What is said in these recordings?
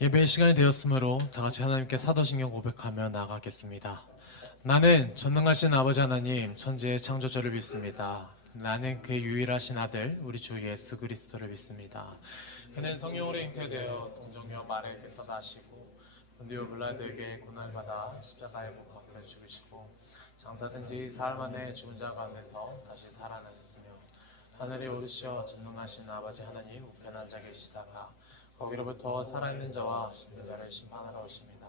예배의 시간이 되었으므로 다 같이 하나님께 사도신경 고백하며 나아가겠습니다. 나는 전능하신 아버지 하나님 천지의 창조주를 믿습니다. 나는 그의 유일하신 아들 우리 주 예수 그리스도를 믿습니다. 그는 성령으로 잉태되어 동정녀 마리아에게서 나시고 본디오 빌라도에게 고난받아 십자가에 못 박혀 죽으시고 장사된 지 사흘 만에 죽은 자 가운데서 다시 살아나셨으며 하늘에 오르시어 전능하신 아버지 하나님 우편에 앉아 계시다가 거기로부터 살아있는 자와 죽는 자를 심판하러 오십니다.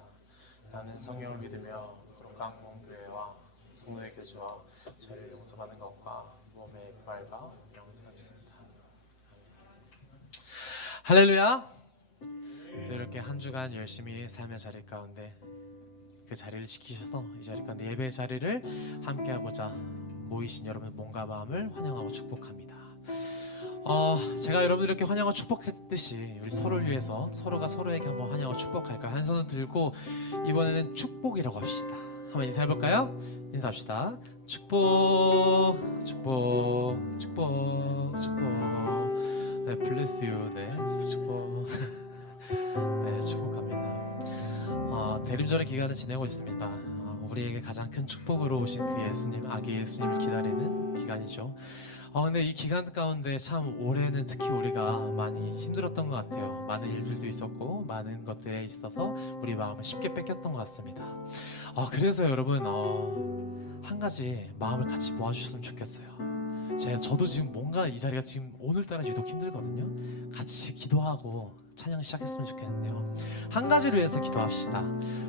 나는 성령을 믿으며 거룩한 공교회와 성도의 교제와 죄를 용서받는 것과 몸의 부활과 영생을 믿습니다. 할렐루야! 이렇게 한 주간 열심히 삶의 자리 가운데 그 자리를 지키셔서 이 자리 가운데 예배의 자리를 함께하고자 모이신 여러분의 몸과 마음을 환영하고 축복합니다. 제가 여러분들 이렇게 환영하고 축복했듯이 우리 서로를 위해서 서로가 서로에게 한번 환영하고 축복할까요? 한 손을 들고 이번에는 축복이라고 합시다. 한번 인사해볼까요? 인사합시다. 축복, 축복, 축복, 축복. 네, bless you. 네, 축복. 네, 축복합니다. 대림절의 기간을 지내고 있습니다. 우리에게 가장 큰 축복으로 오신 그 예수님, 아기 예수님을 기다리는 기간이죠. 근데 이 기간 가운데 참 올해는 특히 우리가 많이 힘들었던 것 같아요. 많은 일들도 있었고 많은 것들에 있어서 우리 마음을 쉽게 뺏겼던 것 같습니다. 그래서 여러분 한 가지 마음을 같이 모아주셨으면 좋겠어요. 저도 지금 뭔가 이 자리가 지금 오늘따라 유독 힘들거든요. 같이 기도하고 찬양 시작했으면 좋겠는데요. 한 가지를 위해서 기도합시다.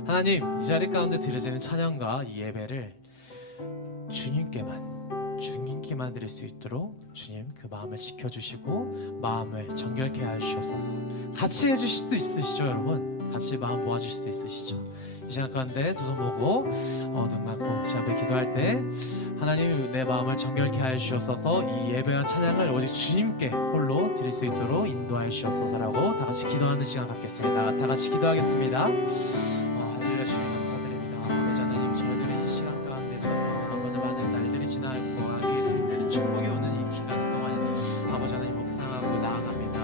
하나님, 이 자리 가운데 드려지는 찬양과 이 예배를 주님께만 드릴 수 있도록 주님 그 마음을 지켜주시고 마음을 정결케 하시옵소서. 같이 해주실 수 있으시죠 여러분? 같이 마음 모아주실 수 있으시죠? 이 시간 가운데 두 손 모고 눈 감고 제 앞에 기도할 때 하나님 내 마음을 정결케 하여 주셔서 이 예배와 찬양을 오직 주님께 홀로 드릴 수 있도록 인도하여 주셔서라고 다 같이 기도하는 시간 갖겠습니다. 다 같이 기도하겠습니다. 할렐루야. 주님 감사드립니다. 아버지 하나님, 저희들이 이 시간 가운데 있어서 아버지 많은 날들이 지나고 큰 축복이 오는 이 기간 동안 아버지 하나님 묵상하고 나아갑니다.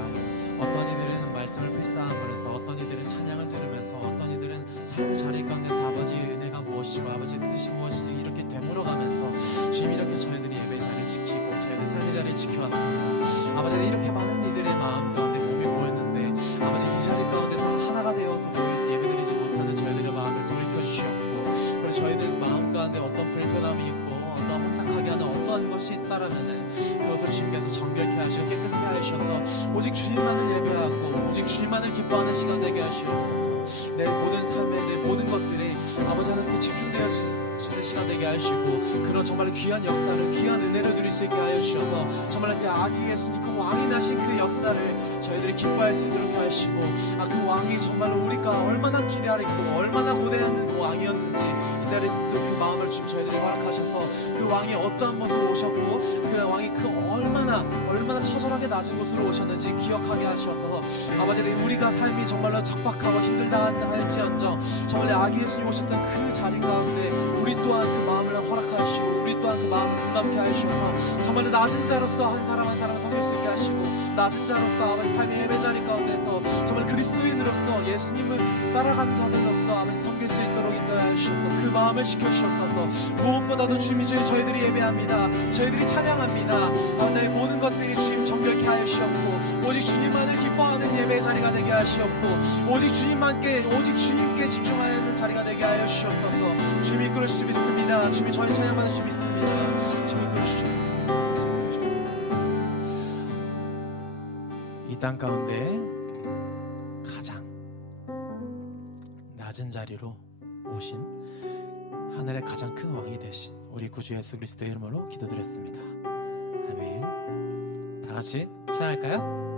어떤 이들은 말씀을 필사함으로써, 어떤 이들은 찬양을 들으면서, 어떤 이들은 삶의 자리 가운데서 아버지의 은혜가 무엇이고 아버지의 뜻이 무엇인지 이렇게 되물어가면서 주님 이렇게 저희들이 예배의 자리를 지키고 저희들 삶의 자리를 지켜왔습니다. 아버지 이렇게 많은 이들의 마음 가운데 몸이 모였는데 아버지 이 자리 가운데서 하나가 되어서 예배드리지 못하는 저희들의 마음을 돌이켜주셨고, 그리고 저희들 마음 가운데 어떤 불편함이 있고 어떤 혼탁하게 하는 어떠한 것이 있다라면 그것을 주님께서 정결케 하시고 깨끗게 하셔서 오직 주님만을 예배하고 오직 주님만을 기뻐하는 시간 되게 하시옵소서. 내 모든 삶에 내 모든 것들이 아버지 하나님께 집중되어지는 시간 되게 하시고 그런 정말 귀한 역사를, 귀한 은혜를 누릴 수 있게 하여 주셔서 정말 그 아기 예수님, 그 왕이 나신 그 역사를 저희들이 기뻐할 수 있도록 하시고 그 왕이 정말 우리가 얼마나 기다렸고 얼마나 고대한 그 왕이었는지 기다릴 수 있도록 그 마음을 주님 저희들이 허락하셔서 그 왕이 어떠한 모습으로 오셨고 그 왕이 그 얼마나 처절하게 낮은 곳으로 오셨는지 기억하게 하셔서 아버지 우리가 삶이 정말로 척박하고 힘들다 할지언정 정말 아기 예수님 오셨던 그 자리 가운데 우리 또한 그 마음을 허락하시고 우리 또한 그 마음을 공감케 하셔서 정말로 낮은 자로서 한 사람 한 사람을 섬길 수 있게 하시고 낮은 자로서 아버지 삶의 예배 자리 가운데서 정말 그리스도인으로서 예수님을 따라가는 자들로서 아버지 섬길 수 있도록 인도하여 주셔서 그 마음을 지켜주셔서 무엇보다도 주님이 저희들이 예배합니다. 저희들이 찬양합니다. 나의 모든 것들이 주님 정결케 하여 주셨고 오직 주님만을 기뻐하는 예배의 자리가 되게 하시옵고 오직 주님께 집중하는 자리가 되게 하여 주셔서 주님 이끌어 주시 믿습니다. 주님 저희 찬양받을 수 믿습니다. 주님 이끌어 주시 믿습니다. 이 땅 가운데 가장 낮은 자리로 오신 하늘의 가장 큰 왕이 되신 우리 구주 예수 그리스도의 이름으로 기도드렸습니다. 아멘. 다 같이 찬양할까요?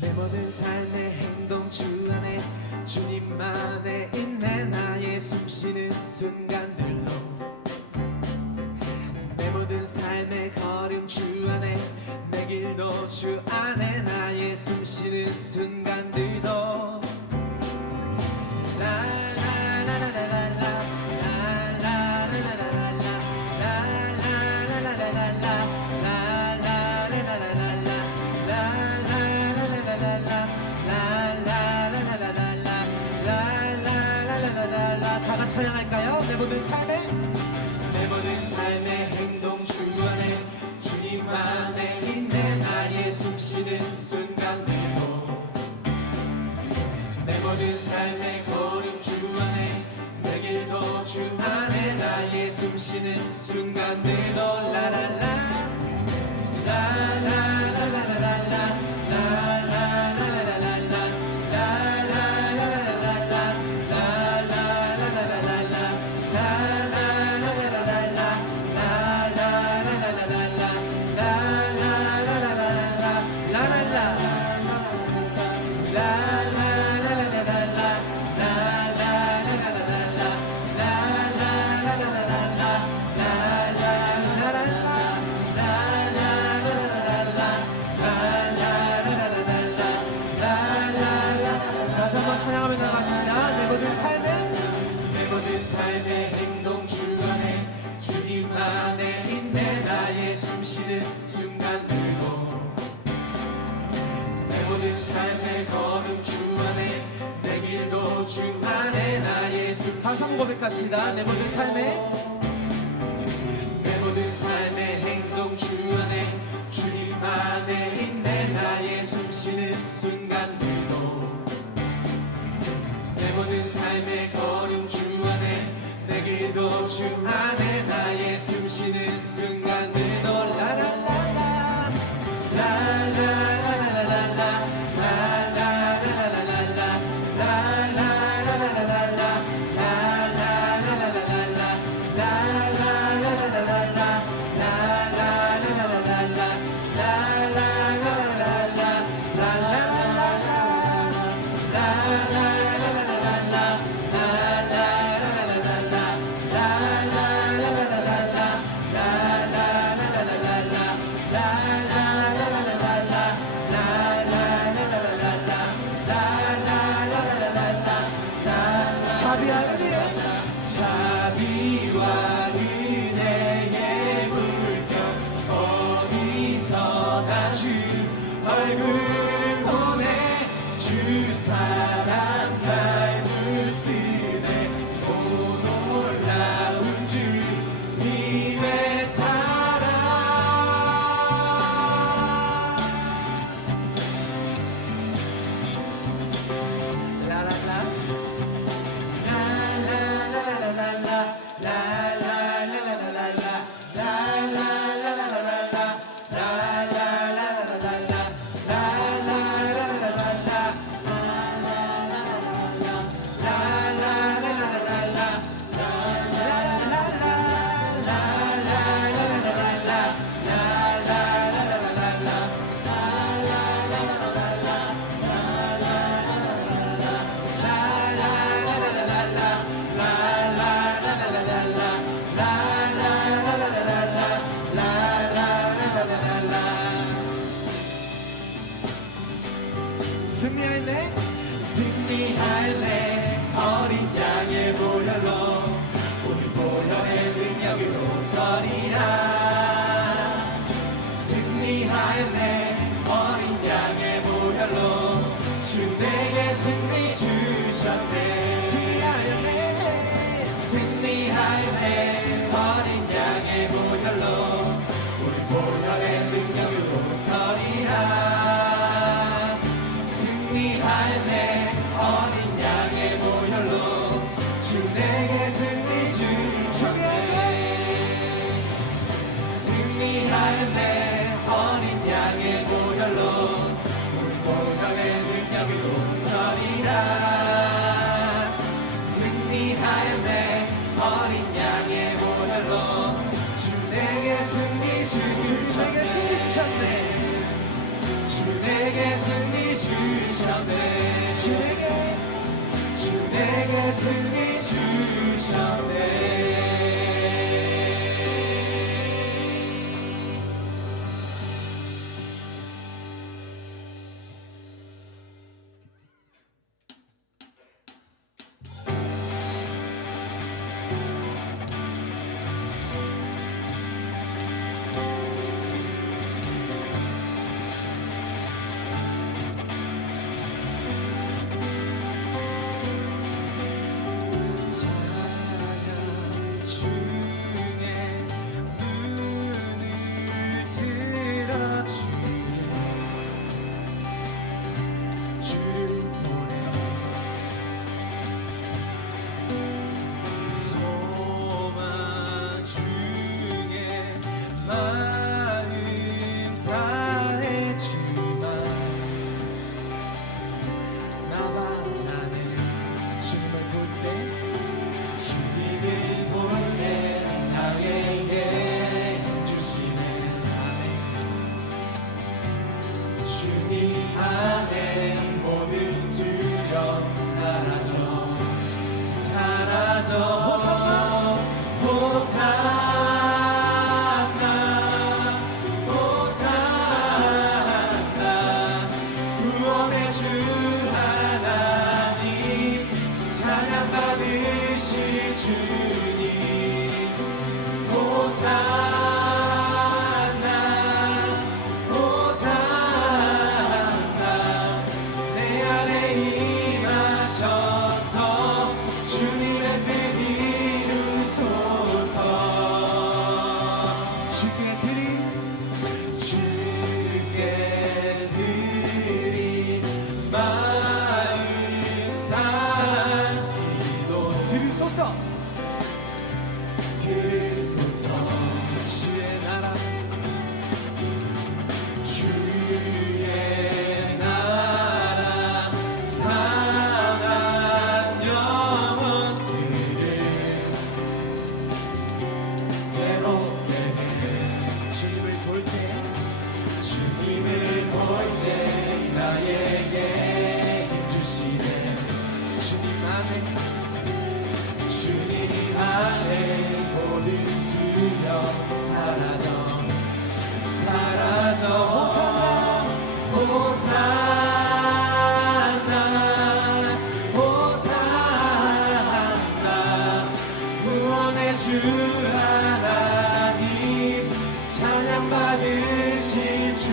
내 모든 삶의 행동 주 안에 주님만의 있네. 나의 숨쉬는 순간들로 내 모든 삶의 걸음 주 안에 내 길도 주 안에 나의 숨쉬는 순간들도 나 모든 삶에 내 모든 삶의 행동 주 안에 주님 안에 있네 나의 숨쉬는 순간들도 내 모든 삶의 걸음 주 안에 내 길도 주 안에 나의 숨쉬는 순간들도 라라라 다시 한번 찬양하며 나가시나 내 모든 삶에 내 모든 삶의 행동 주 안에 주님 안에 있네 나의 숨쉬는 순간들도 내 모든 삶의 걸음 주 안에 내 길도 주 안에 나의 숨 다시 한번 고백하십니다. 내 모든 삶에 내 모든 삶의 행동 주 안에 주님 안에 있네 나의 숨쉬는 순간들도 내 모든 삶의 걸음 주 안에 내 길도 주 안에 나의 숨쉬는 순간들도 라라라라 라라라라라라 라라라라라라 라라라라라라 라라라라라라 라라라라라라 자비와 은혜의 물결 어디서나 주 얼굴 보내 주 사랑 날 물드네 오 놀라운 주님의 사랑 라라라 승리할래 승리할래 어린 양의 보혈로 우리 보혈의 능력으로 서리라 승리할래 어린 양의 보혈로 주 내게 승리 주셨네 승리할래 승리할래 어린 양의 보혈로 우리 보혈의 능력으로 서리라 승리할래 어린 양의 보혈로 주 내게 승리 주셨네 승리할래 어린 양의 보혈로 우리 보혈의 능력으로 서리라 승리할래 어린 양의 보혈로 주 내게 승리 주셨네 주 내게 승리 주셨네 주 내게 승리 주셨네 주님 호산나 호산나 내 안에 임하셔서 주님의 뜻 이루소서 주께 드린 마음 담기도 들으소서 주의 나라 상한 영혼들을 새롭게 해 주님을 볼 때 나에게 힘주시네 주님 안에 모든 두려움 사라져 호산나 구원의 주 하나님 찬양 받으실 주님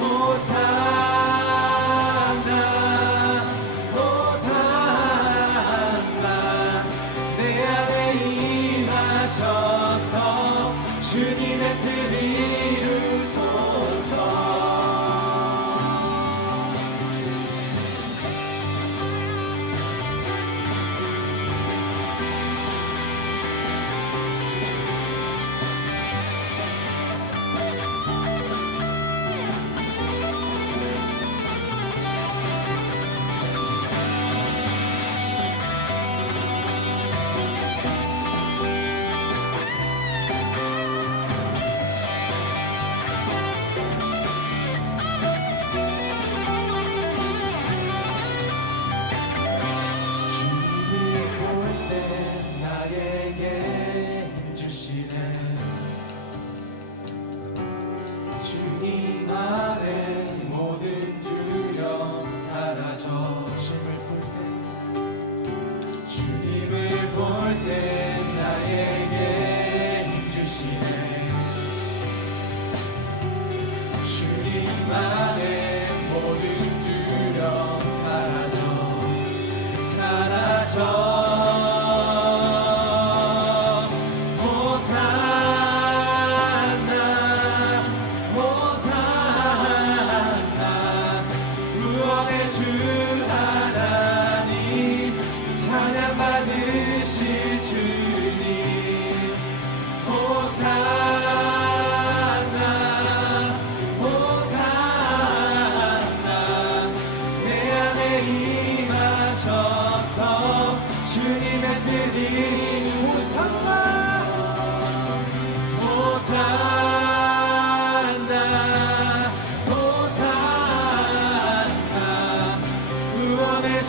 호산나 내 안에 임하셔서 주님의 뜻 이루소서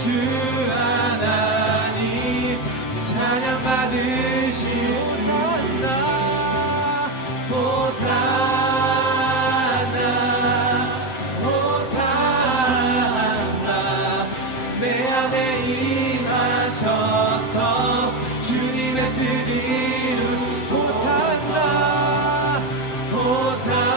주 하나님 찬양 받으실 호산나 호산나 호산나 내 안에 임하셔서 주님의 뜻 이룬 호산나 호산나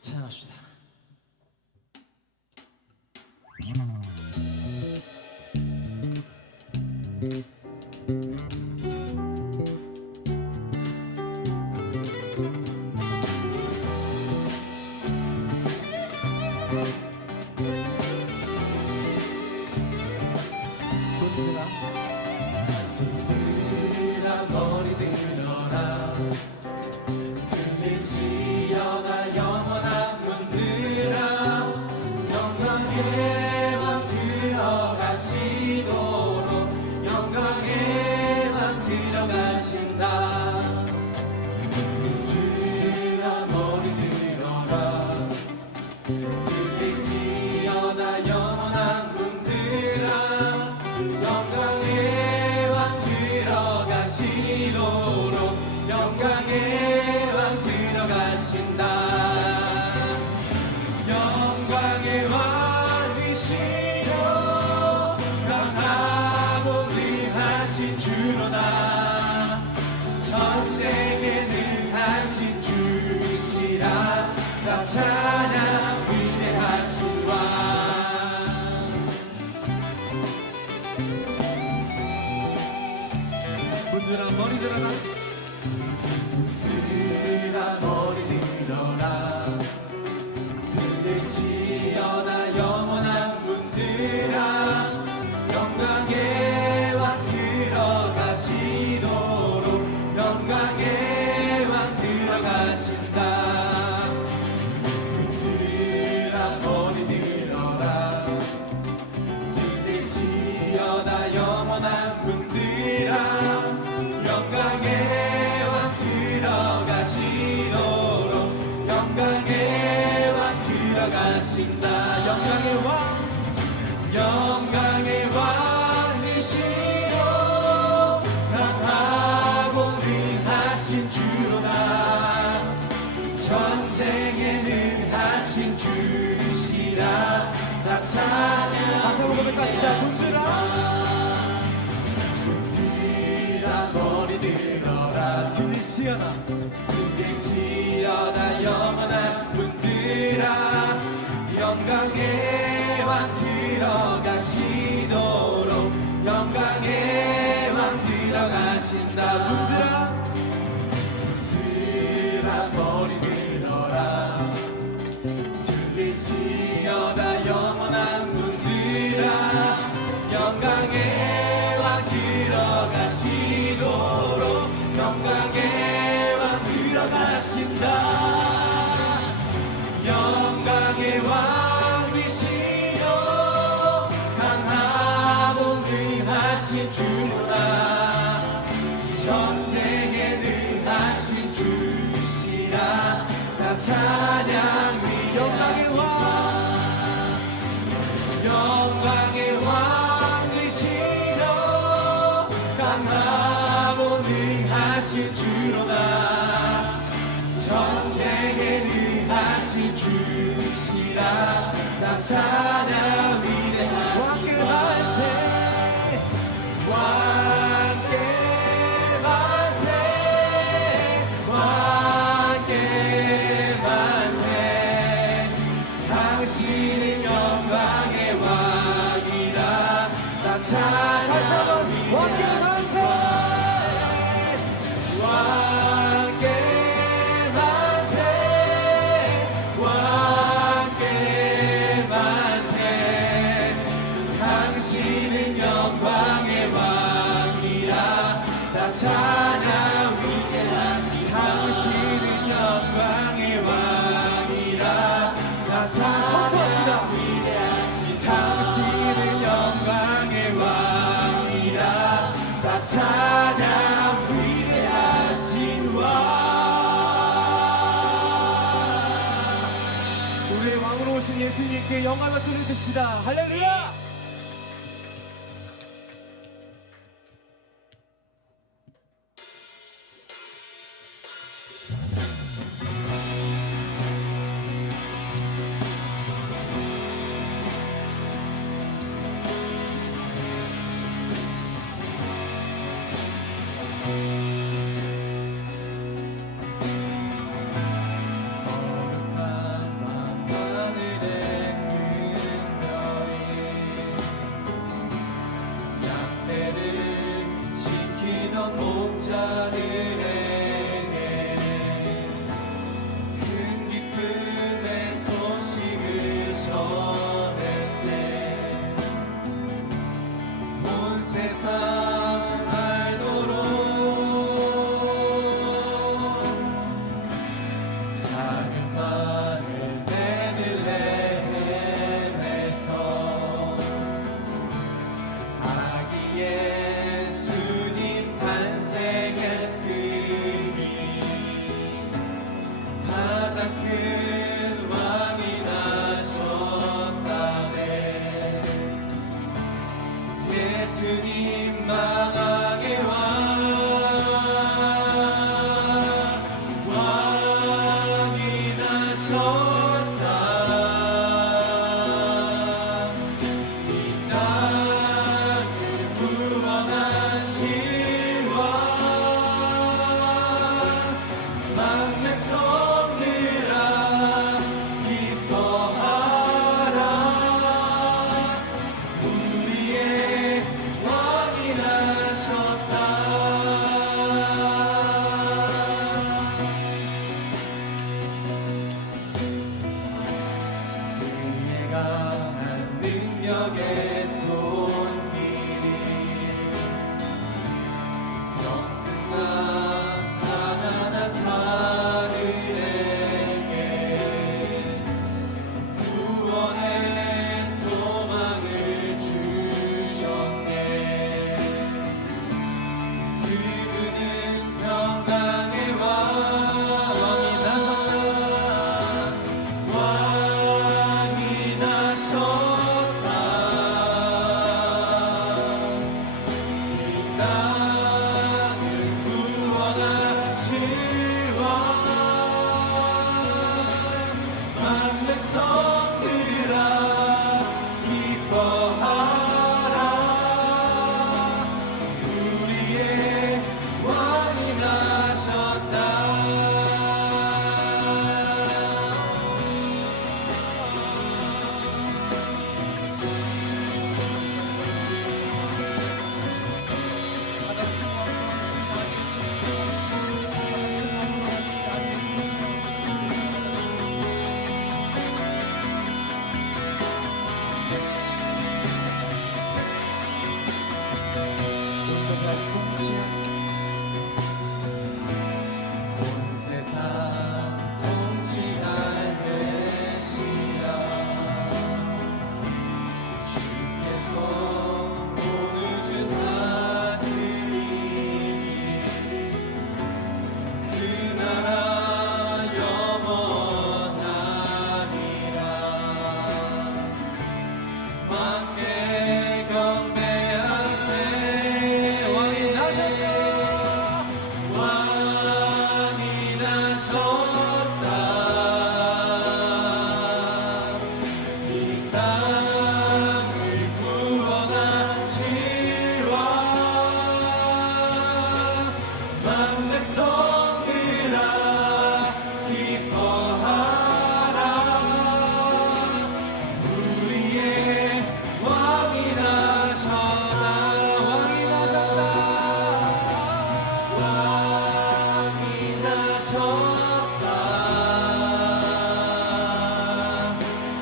찬양합시다. 들으라 머리 들어라 들릴지어다 영원한 문들아 영광에만 들어가시도록 영광에만 영광의 왕 영광의 왕이시여 강하고 능하신 주로다 전쟁에 능하신 주시라 다 찬양 다시 한번 고백합시다. 분들아 들아 머리 들어라 들지어다 들지어다 영원한 문들아 영광의 왕 들어가시도록 영광의 왕 들어가신다 문들아 들아 머리 들어라 들리지어다 영원한 문들아 영광의 왕 들어가시도록 영광의 왕 들어가신다 영광의 왕이시여 강하고 능하신 주라 전쟁에 능하신 주시라 다 찬양 영광의 왕 영광의 왕이시여 강하고 능하신 주로다 전쟁에 능하신 주시라 다 찬양 위대하신 왕께 만세 왕께 만세 왕께 만세 당신은 영광의 왕이라 다 찬양 다시 한번 왕께 만세 왕께 만세 왕께 만세 당신은 영광의 왕이라 다 찬양 위대하신 당신은 영광의 왕이라 다 찬양 위대하신 당신은 영광의 왕이라 다 찬양 위대하신 왕 우리의 왕으로 오신 예수님께 영광과 소리 드시다 할렐루야 거룩한 밤하늘의 큰 별이 양떼를 지키던 목자들에게 큰 기쁨의 소식을 전했네 온 세상 알도록 작은 마을 베들레헴에서 아기 예수님 탄생했으니 가장 큰 왕이 나셨다네 예수님 만왕의 왕이 나셨다 이 땅을 구원하실 왕 만민 성들아 기뻐하라 우리의 왕이 나셨다 그의 강한 능력의 손길이 병든 자 가난한 자들에게 구원의 소망을 주셨네 그분은 평강의 왕이 나셨다 왕이 나셨다 땅을 구원하실 왕 만 백성들아 기뻐하라 우리의 왕이 나셨다 왕이 나셨다 왕이 나셨다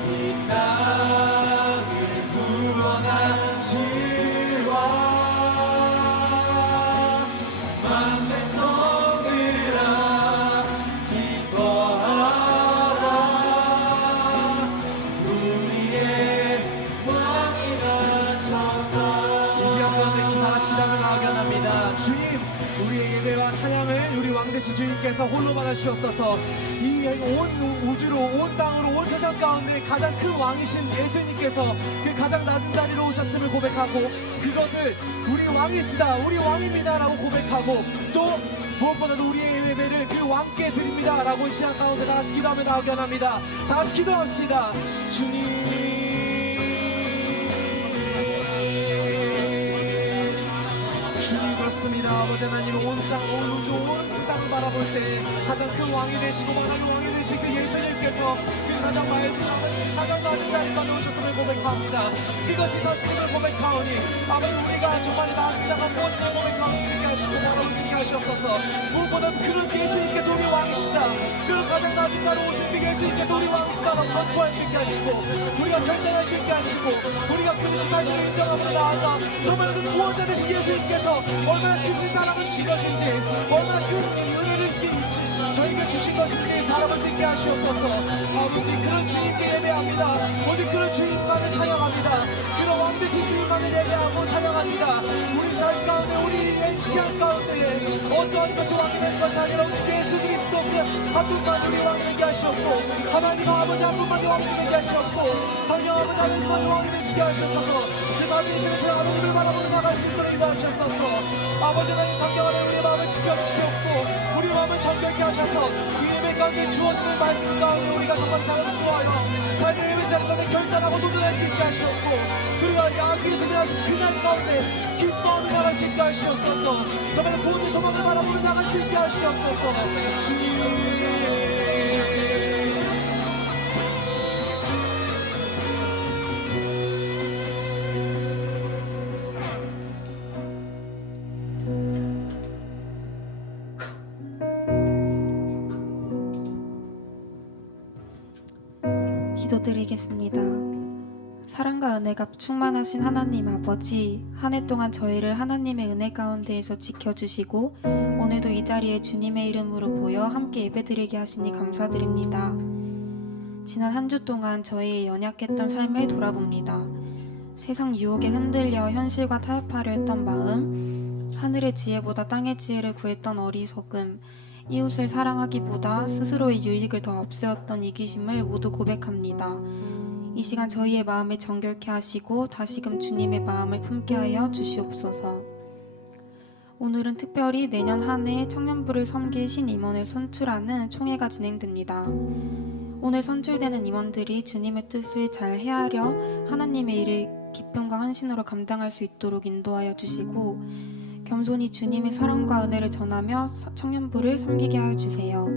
이 땅을 구원하실 왕만 백성들아 기뻐하라 우리의 왕이 나셨다 이 시간 가운데 기다같이 기도하며 나아가게 합니다. 주님, 우리의 예배와 찬양을 우리 왕 되신 주님께서 홀로 받아주시옵소서. 이 온 우주로, 온 땅으로, 온 세상 가운데 가장 큰 왕이신 예수님께서 그 가장 낮은 자리로 오셨음을 고백하고, 그것을 우리 왕이시다, 우리 왕입니다 라고 고백하고, 또 무엇보다도 우리의 예배를 그 왕께 드립니다 라고 이 시간 가운데 다시 기도하며 나오게 합니다. 다시 기도합시다. 주님 그렇습니다. 아버지 하나님, 온 땅, 온 우주, 온 세상을 바라볼 때 가장 큰 왕이 되시고 만왕의 왕이 되신 그 예수님께서 그 가장 맑은 아버지, 가장 낮은 자리 가운데 오셨음을 고백합니다. 그것이 사실임을 고백하오니 아버지, 우리가 정말 낮은 자가 무엇인지 고백하올 수 있게 하시고 바라볼 수 있게 하시옵소서. 무엇보다도 그런 예수님께서 우리 왕이시다, 그런 가장 낮은 자로 오신 그 예수님께서 우리 왕이시다라고 선포할 수 있게 하시고, 우리가 결단할 수 있게 하시고, 우리가 그 사실을 인정하고 나아가 정말 그 구원자 되신 예수님께서 얼마나 크신 사랑을 주신 것인지, 얼마나 큰 은혜를 저희에게 주신 것인지 바라볼 수 있게 하시옵소서. 아버지, 그런 주님께 예배합니다. 오직 그런 주님만을 찬양합니다. 그런 왕 되신 주님만을 예배하고 찬양합니다. 우리 삶 가운데, 우리 시간 가운데 어떠한 것이 왕이 되는 것이 아니라 오직 예수 그리스도 한 분만 우리 왕이 되게 하시옵고, 하나님 아버지 한 분만이 왕이 되게 하시옵고, 성령 아버지 한 분만이 왕이 되시게 하시옵소서. 그 삶이 지으신 하나님을 바라보며 나갈 수 있도록 인도하시옵소서. 아버지 하나님, 성령 안에 우리의 마음을 지켜주시옵고 우리 마음을 정결케 하셔서 이 예배 가운데 주어지는 말씀 가운데 우리가 정말 잘 묵도하여 삶의 예배 자리 가운데 결단하고 도전할 수 있게 하시옵고, 그리고 나중에 소리하신 그날 가운데 기뻐하며 나갈 수 있게 하시옵소서. 정말 구원의 소망을 바라보며 나갈 수 있게 하시옵소서. 주님, 기도드리겠습니다. 사랑과 은혜가 충만하신 하나님 아버지, 한 해 동안 저희를 하나님의 은혜 가운데에서 지켜주시고 오늘도 이 자리에 주님의 이름으로 모여 함께 예배드리게 하시니 감사드립니다. 지난 한 주 동안 저희의 연약했던 삶을 돌아봅니다. 세상 유혹에 흔들려 현실과 타협하려 했던 마음, 하늘의 지혜보다 땅의 지혜를 구했던 어리석음, 이웃을 사랑하기보다 스스로의 유익을 더 앞세웠던 이기심을 모두 고백합니다. 이 시간 저희의 마음을 정결케 하시고 다시금 주님의 마음을 품게 하여 주시옵소서. 오늘은 특별히 내년 한 해 청년부를 섬길 신임원을 선출하는 총회가 진행됩니다. 오늘 선출되는 임원들이 주님의 뜻을 잘 헤아려 하나님의 일을 기쁨과 헌신으로 감당할 수 있도록 인도하여 주시고, 겸손히 주님의 사랑과 은혜를 전하며 청년부를 섬기게 하여 주세요.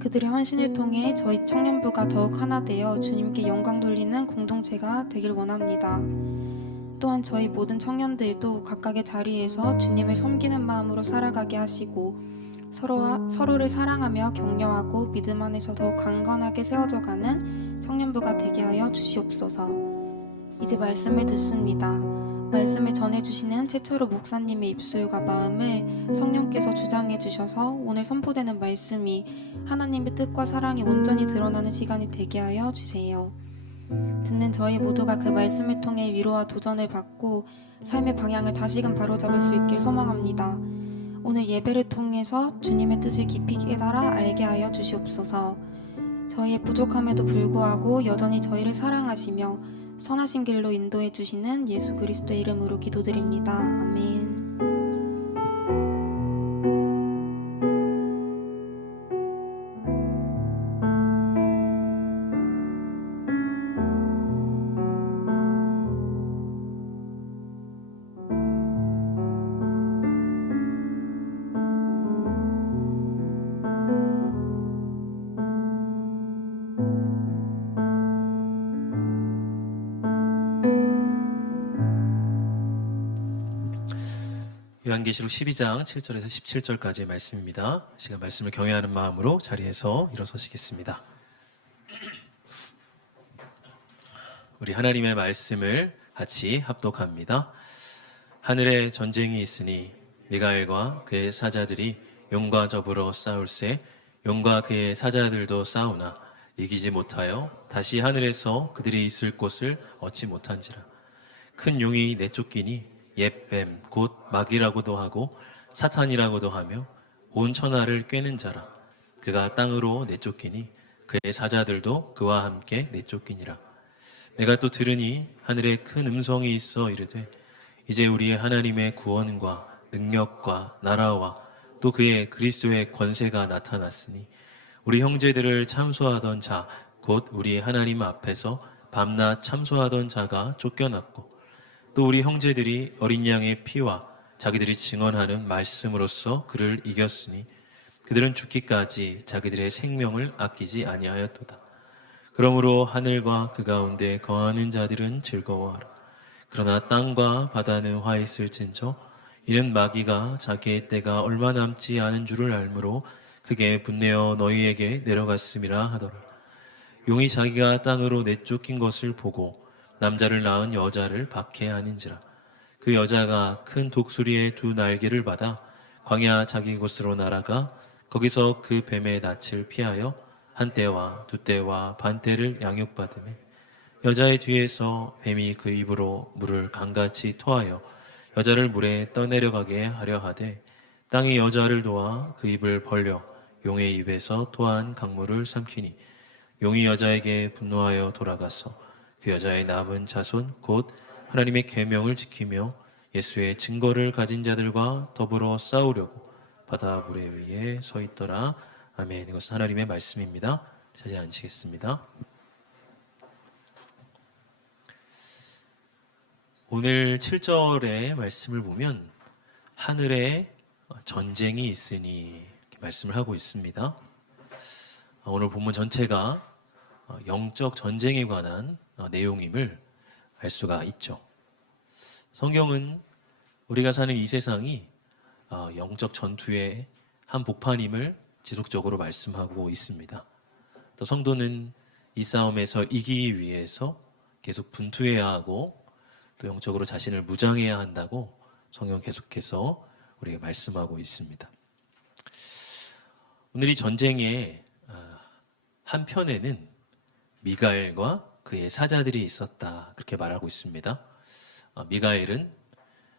그들의 헌신을 통해 저희 청년부가 더욱 하나 되어 주님께 영광 돌리는 공동체가 되길 원합니다. 또한 저희 모든 청년들도 각각의 자리에서 주님을 섬기는 마음으로 살아가게 하시고, 서로를 사랑하며 격려하고 믿음 안에서 더욱 강건하게 세워져가는 청년부가 되게 하여 주시옵소서. 이제 말씀을 듣습니다. 말씀을 전해주시는 최철호 목사님의 입술과 마음을 성령께서 주장해 주셔서 오늘 선포되는 말씀이 하나님의 뜻과 사랑이 온전히 드러나는 시간이 되게 하여 주세요. 듣는 저희 모두가 그 말씀을 통해 위로와 도전을 받고 삶의 방향을 다시금 바로잡을 수 있길 소망합니다. 오늘 예배를 통해서 주님의 뜻을 깊이 깨달아 알게 하여 주시옵소서. 저희의 부족함에도 불구하고 여전히 저희를 사랑하시며 선하신 길로 인도해 주시는 예수 그리스도의 이름으로 기도드립니다. 아멘. 요한계시록 12장 7절에서 17절까지의 말씀입니다. 시간 말씀을 경외하는 마음으로 자리에서 일어서시겠습니다. 우리 하나님의 말씀을 같이 합독합니다. 하늘에 전쟁이 있으니 미가엘과 그의 사자들이 용과 더불어 싸울세 용과 그의 사자들도 싸우나 이기지 못하여 다시 하늘에서 그들이 있을 곳을 얻지 못한지라. 큰 용이 내쫓기니 옛뱀 곧 마귀라고도 하고 사탄이라고도 하며 온 천하를 꿰는 자라. 그가 땅으로 내쫓기니 그의 사자들도 그와 함께 내쫓기니라. 내가 또 들으니 하늘에 큰 음성이 있어 이르되 이제 우리의 하나님의 구원과 능력과 나라와 또 그의 그리스도의 권세가 나타났으니 우리 형제들을 참소하던 자 곧 우리 하나님 앞에서 밤낮 참소하던 자가 쫓겨났고 또 우리 형제들이 어린 양의 피와 자기들이 증언하는 말씀으로써 그를 이겼으니 그들은 죽기까지 자기들의 생명을 아끼지 아니하였도다. 그러므로 하늘과 그 가운데 거하는 자들은 즐거워하라. 그러나 땅과 바다는 화 있을진저 이는 마귀가 자기의 때가 얼마 남지 않은 줄을 알므로 크게 분내어 너희에게 내려갔음이라 하더라. 용이 자기가 땅으로 내쫓긴 것을 보고 남자를 낳은 여자를 박해하는지라. 그 여자가 큰 독수리의 두 날개를 받아 광야 자기 곳으로 날아가 거기서 그 뱀의 낯을 피하여 한 때와 두 때와 반 때를 양육받으며 여자의 뒤에서 뱀이 그 입으로 물을 강같이 토하여 여자를 물에 떠내려가게 하려 하되 땅이 여자를 도와 그 입을 벌려 용의 입에서 토한 강물을 삼키니 용이 여자에게 분노하여 돌아가서 그 여자의 남은 자손 곧 하나님의 계명을 지키며 예수의 증거를 가진 자들과 더불어 싸우려고 바다 모래 위에 서 있더라. 아멘. 이것은 하나님의 말씀입니다. 자리에 앉으시겠습니다. 오늘 7절의 말씀을 보면 하늘에 전쟁이 있으니 이렇게 말씀을 하고 있습니다. 오늘 본문 전체가 영적 전쟁에 관한 내용임을 알 수가 있죠. 성경은 우리가 사는 이 세상이 영적 전투의 한 복판임을 지속적으로 말씀하고 있습니다. 또 성도는 이 싸움에서 이기기 위해서 계속 분투해야 하고 또 영적으로 자신을 무장해야 한다고 성경 계속해서 우리에게 말씀하고 있습니다. 오늘 이 전쟁의 한편에는 미가엘과 그의 사자들이 있었다 그렇게 말하고 있습니다. 미가엘은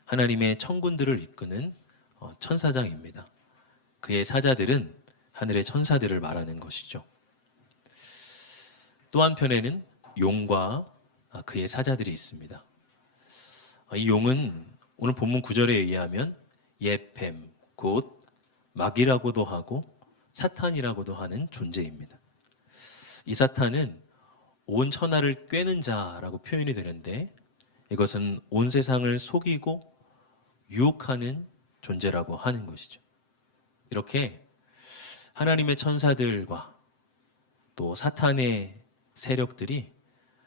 하나님의 천군들을 이끄는 천사장입니다. 그의 사자들은 하늘의 천사들을 말하는 것이죠. 또 한편에는 용과 그의 사자들이 있습니다. 이 용은 오늘 본문 9절에 의하면 옛뱀, 곧 마귀라고도 하고 사탄이라고도 하는 존재입니다. 이 사탄은 온 천하를 꿰는 자라고 표현이 되는데 이것은 온 세상을 속이고 유혹하는 존재라고 하는 것이죠. 이렇게 하나님의 천사들과 또 사탄의 세력들이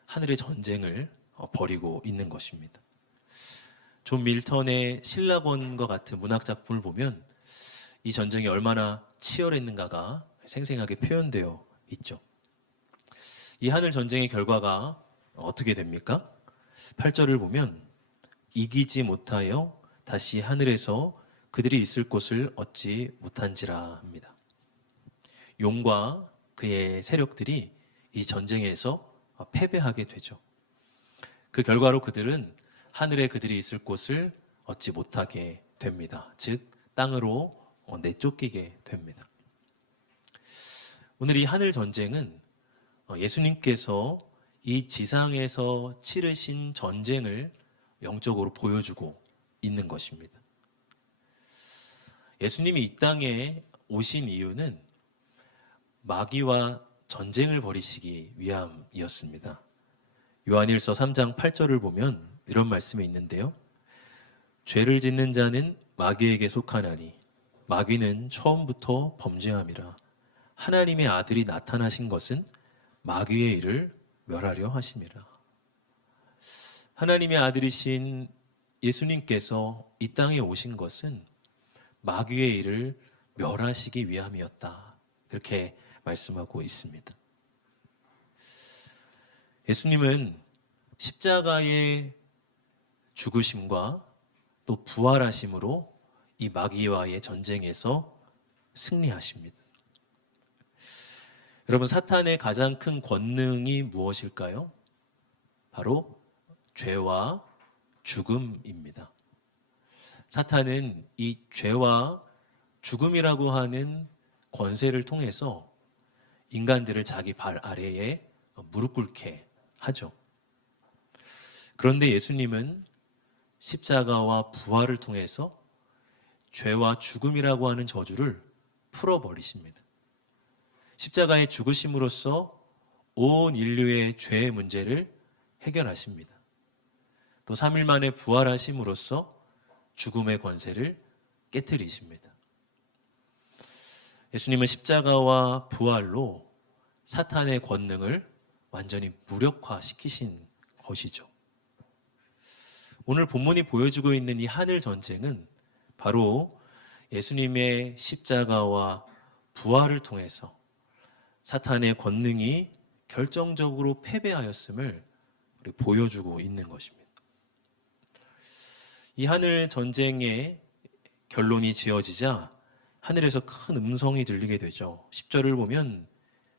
하늘의 전쟁을 벌이고 있는 것입니다. 존 밀턴의 신라권과 같은 문학 작품을 보면 이 전쟁이 얼마나 치열했는가가 생생하게 표현되어 있죠. 이 하늘 전쟁의 결과가 어떻게 됩니까? 8절을 보면 이기지 못하여 다시 하늘에서 그들이 있을 곳을 얻지 못한지라 합니다. 용과 그의 세력들이 이 전쟁에서 패배하게 되죠. 그 결과로 그들은 하늘에 그들이 있을 곳을 얻지 못하게 됩니다. 즉 땅으로 내쫓기게 됩니다. 오늘 이 하늘 전쟁은 예수님께서 이 지상에서 치르신 전쟁을 영적으로 보여주고 있는 것입니다. 예수님이 이 땅에 오신 이유는 마귀와 전쟁을 벌이시기 위함이었습니다. 요한일서 3장 8절을 보면 이런 말씀이 있는데요. 죄를 짓는 자는 마귀에게 속하나니 마귀는 처음부터 범죄함이라. 하나님의 아들이 나타나신 것은 마귀의 일을 멸하려 하심이라. 하나님의 아들이신 예수님께서 이 땅에 오신 것은 마귀의 일을 멸하시기 위함이었다. 그렇게 말씀하고 있습니다. 예수님은 십자가의 죽으심과 또 부활하심으로 이 마귀와의 전쟁에서 승리하십니다. 여러분, 사탄의 가장 큰 권능이 무엇일까요? 바로 죄와 죽음입니다. 사탄은 이 죄와 죽음이라고 하는 권세를 통해서 인간들을 자기 발 아래에 무릎 꿇게 하죠. 그런데 예수님은 십자가와 부활을 통해서 죄와 죽음이라고 하는 저주를 풀어버리십니다. 십자가의 죽으심으로써 온 인류의 죄의 문제를 해결하십니다. 또 3일 만에 부활하심으로써 죽음의 권세를 깨뜨리십니다. 예수님은 십자가와 부활로 사탄의 권능을 완전히 무력화시키신 것이죠. 오늘 본문이 보여주고 있는 이 하늘 전쟁은 바로 예수님의 십자가와 부활을 통해서 사탄의 권능이 결정적으로 패배하였음을 보여주고 있는 것입니다. 이 하늘 전쟁의 결론이 지어지자 하늘에서 큰 음성이 들리게 되죠. 10절을 보면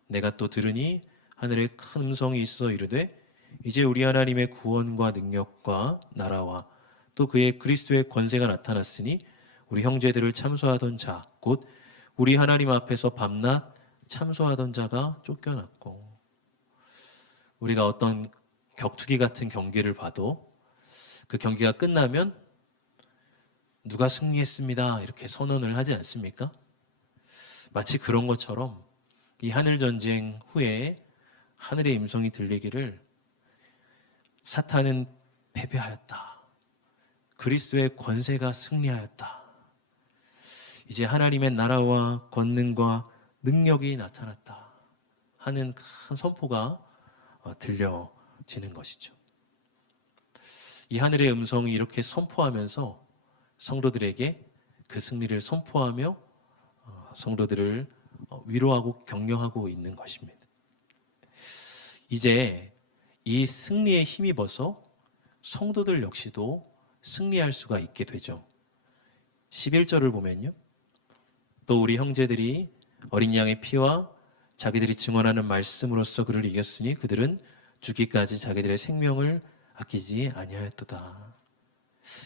내가 또 들으니 하늘에 큰 음성이 있어 이르되 이제 우리 하나님의 구원과 능력과 나라와 또 그의 그리스도의 권세가 나타났으니 우리 형제들을 참소하던 자 곧 우리 하나님 앞에서 밤낮 참소하던 자가 쫓겨났고, 우리가 어떤 격투기 같은 경기를 봐도 그 경기가 끝나면 누가 승리했습니다 이렇게 선언을 하지 않습니까? 마치 그런 것처럼 이 하늘 전쟁 후에 하늘의 음성이 들리기를 사탄은 패배하였다. 그리스도의 권세가 승리하였다. 이제 하나님의 나라와 권능과 능력이 나타났다 하는 큰 선포가 들려지는 것이죠. 이 하늘의 음성이 이렇게 선포하면서 성도들에게 그 승리를 선포하며 성도들을 위로하고 격려하고 있는 것입니다. 이제 이 승리에 힘입어서 성도들 역시도 승리할 수가 있게 되죠. 11절을 보면요. 또 우리 형제들이 어린 양의 피와 자기들이 증언하는 말씀으로써 그를 이겼으니 그들은 죽기까지 자기들의 생명을 아끼지 아니하였도다.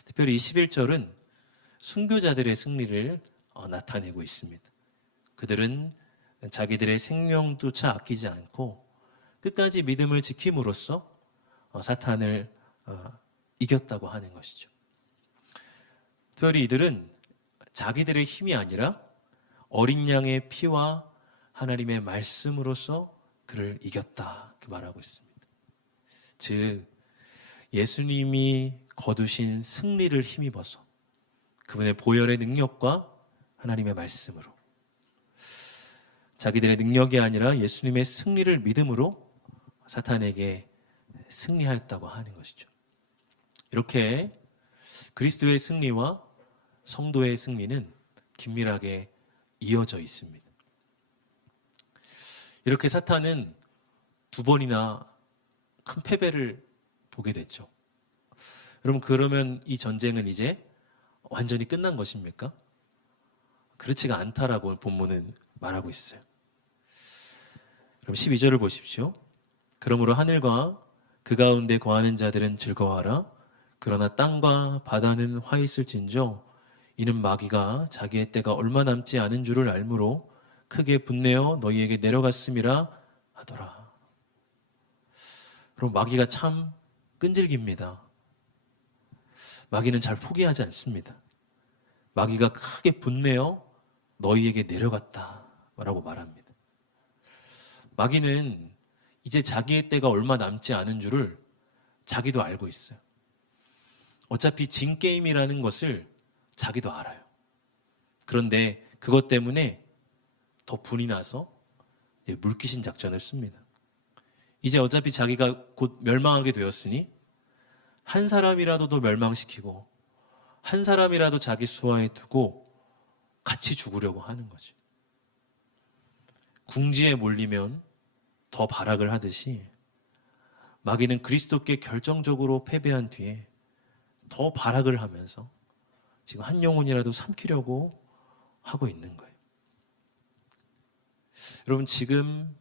특별히 이 11절은 순교자들의 승리를 나타내고 있습니다. 그들은 자기들의 생명조차 아끼지 않고 끝까지 믿음을 지킴으로써 사탄을 이겼다고 하는 것이죠. 특별히 이들은 자기들의 힘이 아니라 어린 양의 피와 하나님의 말씀으로써 그를 이겼다 그 말하고 있습니다. 즉 예수님이 거두신 승리를 힘입어서 그분의 보혈의 능력과 하나님의 말씀으로 자기들의 능력이 아니라 예수님의 승리를 믿음으로 사탄에게 승리하였다고 하는 것이죠. 이렇게 그리스도의 승리와 성도의 승리는 긴밀하게 이어져 있습니다. 이렇게 사탄은 두 번이나 큰 패배를 보게 됐죠. 여러분, 그러면 이 전쟁은 이제 완전히 끝난 것입니까? 그렇지가 않다라고 본문은 말하고 있어요. 그럼 12절을 보십시오. 그러므로 하늘과 그 가운데 거하는 자들은 즐거워하라. 그러나 땅과 바다는 화 있을진저 이는 마귀가 자기의 때가 얼마 남지 않은 줄을 알므로 크게 분내어 너희에게 내려갔음이라 하더라. 그럼 마귀가 참 끈질깁니다. 마귀는 잘 포기하지 않습니다. 마귀가 크게 분내어 너희에게 내려갔다 라고 말합니다. 마귀는 이제 자기의 때가 얼마 남지 않은 줄을 자기도 알고 있어요. 어차피 진 게임이라는 것을 자기도 알아요. 그런데 그것 때문에 더 분이 나서 물귀신 작전을 씁니다. 이제 어차피 자기가 곧 멸망하게 되었으니 한 사람이라도 멸망시키고 한 사람이라도 자기 수하에 두고 같이 죽으려고 하는 거죠. 궁지에 몰리면 더 발악을 하듯이 마귀는 그리스도께 결정적으로 패배한 뒤에 더 발악을 하면서 지금 한 영혼이라도 삼키려고 하고 있는 거예요. 여러분, 지금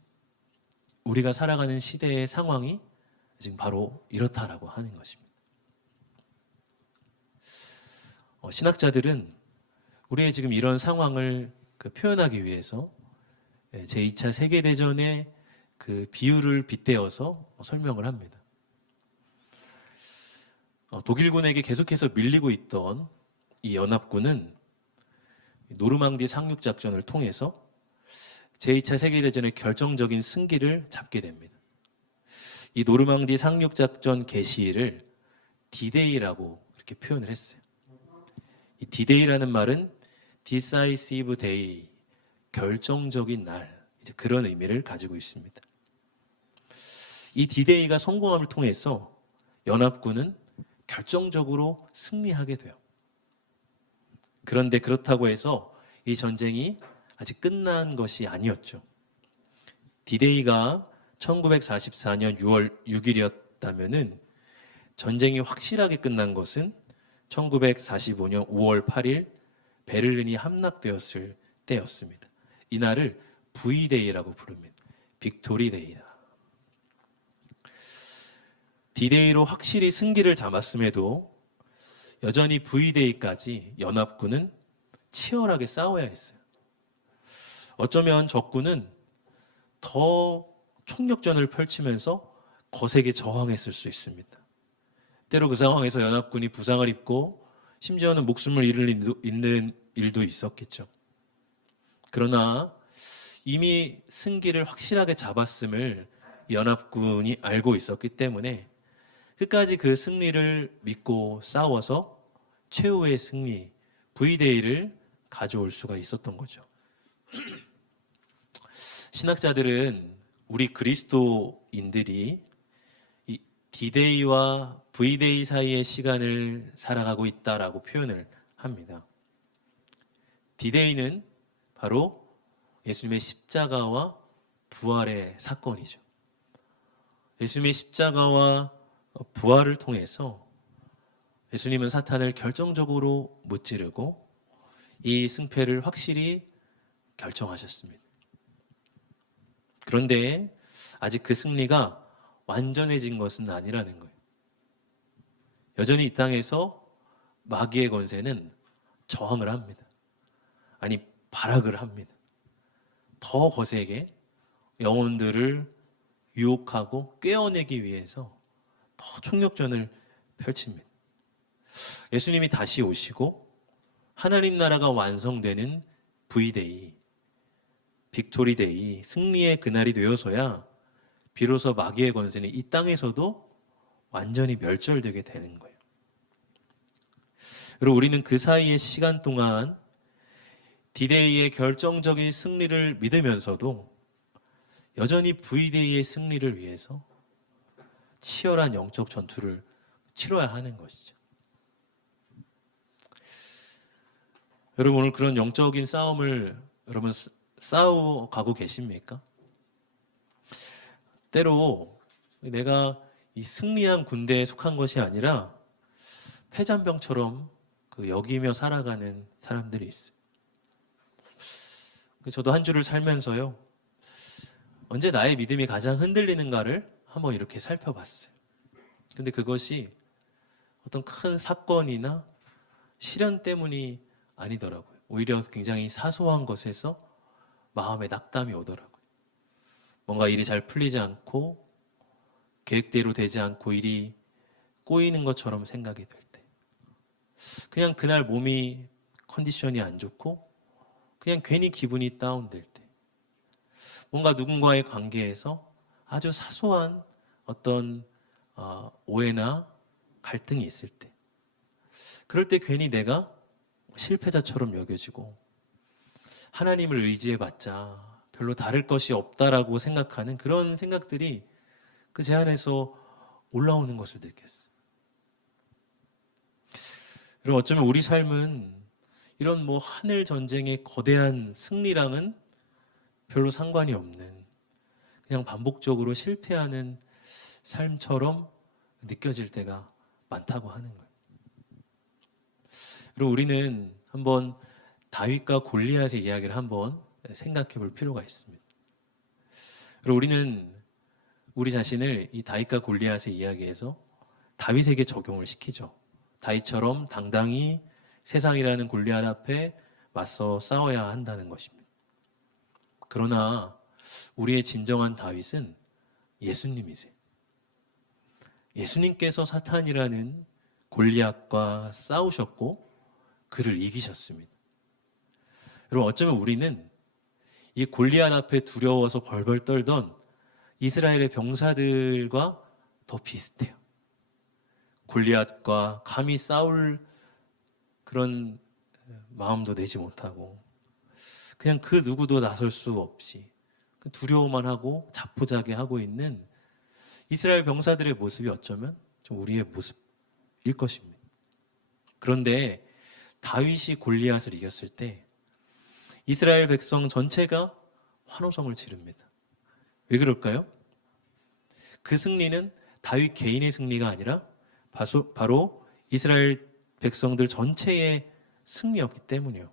우리가 살아가는 시대의 상황이 지금 바로 이렇다라고 하는 것입니다. 신학자들은 우리의 지금 이런 상황을 표현하기 위해서 제2차 세계대전의 그 비유를 빗대어서 설명을 합니다. 독일군에게 계속해서 밀리고 있던 이 연합군은 노르망디 상륙작전을 통해서 제2차 세계대전의 결정적인 승기를 잡게 됩니다. 이 노르망디 상륙작전 개시일을 디데이라고 이렇게 표현을 했어요. 이 디데이라는 말은 decisive day, 결정적인 날, 이제 그런 의미를 가지고 있습니다. 이 디데이가 성공함을 통해서 연합군은 결정적으로 승리하게 돼요. 그런데 그렇다고 해서 이 전쟁이 아직 끝난 것이 아니었죠. 디데이가 1944년 6월 6일이었다면은 전쟁이 확실하게 끝난 것은 1945년 5월 8일 베를린이 함락되었을 때였습니다. 이날을 V데이라고 부릅니다. 빅토리 데이다. 디데이로 확실히 승기를 잡았음에도 여전히 V데이까지 연합군은 치열하게 싸워야 했어요. 어쩌면 적군은 더 총력전을 펼치면서 거세게 저항했을 수 있습니다. 때로 그 상황에서 연합군이 부상을 입고 심지어는 목숨을 잃는 일도 있었겠죠. 그러나 이미 승기를 확실하게 잡았음을 연합군이 알고 있었기 때문에 끝까지 그 승리를 믿고 싸워서 최후의 승리, V데이를 가져올 수가 있었던 거죠. 신학자들은 우리 그리스도인들이 이 D-Day와 V-Day 사이의 시간을 살아가고 있다라고 표현을 합니다. D-Day는 바로 예수님의 십자가와 부활의 사건이죠. 예수님의 십자가와 부활을 통해서 예수님은 사탄을 결정적으로 무찌르고 이 승패를 확실히 결정하셨습니다. 그런데 아직 그 승리가 완전해진 것은 아니라는 거예요. 여전히 이 땅에서 마귀의 권세는 저항을 합니다. 아니, 발악을 합니다. 더 거세게 영혼들을 유혹하고 꿰어내기 위해서 더 총력전을 펼칩니다. 예수님이 다시 오시고 하나님 나라가 완성되는 V-Day, 빅토리데이, 승리의 그날이 되어서야 비로소 마귀의 권세는 이 땅에서도 완전히 멸절되게 되는 거예요. 그리고 우리는 그 사이의 시간 동안 D-Day의 결정적인 승리를 믿으면서도 여전히 V-Day의 승리를 위해서 치열한 영적 전투를 치러야 하는 것이죠. 여러분, 오늘 그런 영적인 싸움을 여러분 싸워가고 계십니까? 때로 내가 이 승리한 군대에 속한 것이 아니라 패잔병처럼 여기며 살아가는 사람들이 있어요. 저도 한 주를 살면서요, 언제 나의 믿음이 가장 흔들리는가를 한번 이렇게 살펴봤어요. 근데 그것이 어떤 큰 사건이나 시련 때문이 아니더라고요. 오히려 굉장히 사소한 것에서 마음에 낙담이 오더라고요. 뭔가 일이 잘 풀리지 않고 계획대로 되지 않고 일이 꼬이는 것처럼 생각이 될 때, 그냥 그날 몸이 컨디션이 안 좋고 그냥 괜히 기분이 다운될 때, 뭔가 누군가의 관계에서 아주 사소한 어떤 오해나 갈등이 있을 때, 그럴 때 괜히 내가 실패자처럼 여겨지고 하나님을 의지해봤자 별로 다를 것이 없다라고 생각하는 그런 생각들이 그 제 안에서 올라오는 것을 느꼈어요. 여러분, 어쩌면 우리 삶은 이런 뭐 하늘 전쟁의 거대한 승리랑은 별로 상관이 없는, 그냥 반복적으로 실패하는 삶처럼 느껴질 때가 많다고 하는 거예요. 그리고 우리는 한번 다윗과 골리앗의 이야기를 한번 생각해 볼 필요가 있습니다. 그리고 우리는 우리 자신을 이 다윗과 골리앗의 이야기에서 다윗에게 적용을 시키죠. 다윗처럼 당당히 세상이라는 골리앗 앞에 맞서 싸워야 한다는 것입니다. 그러나 우리의 진정한 다윗은 예수님이세요. 예수님께서 사탄이라는 골리앗과 싸우셨고 그를 이기셨습니다. 여러분, 어쩌면 우리는 이 골리앗 앞에 두려워서 벌벌 떨던 이스라엘의 병사들과 더 비슷해요. 골리앗과 감히 싸울 그런 마음도 내지 못하고 그냥 그 누구도 나설 수 없이 두려워만 하고 자포자기 하고 있는 이스라엘 병사들의 모습이 어쩌면 좀 우리의 모습일 것입니다. 그런데 다윗이 골리앗을 이겼을 때 이스라엘 백성 전체가 환호성을 지릅니다. 왜 그럴까요? 그 승리는 다윗 개인의 승리가 아니라 바로 이스라엘 백성들 전체의 승리였기 때문이요.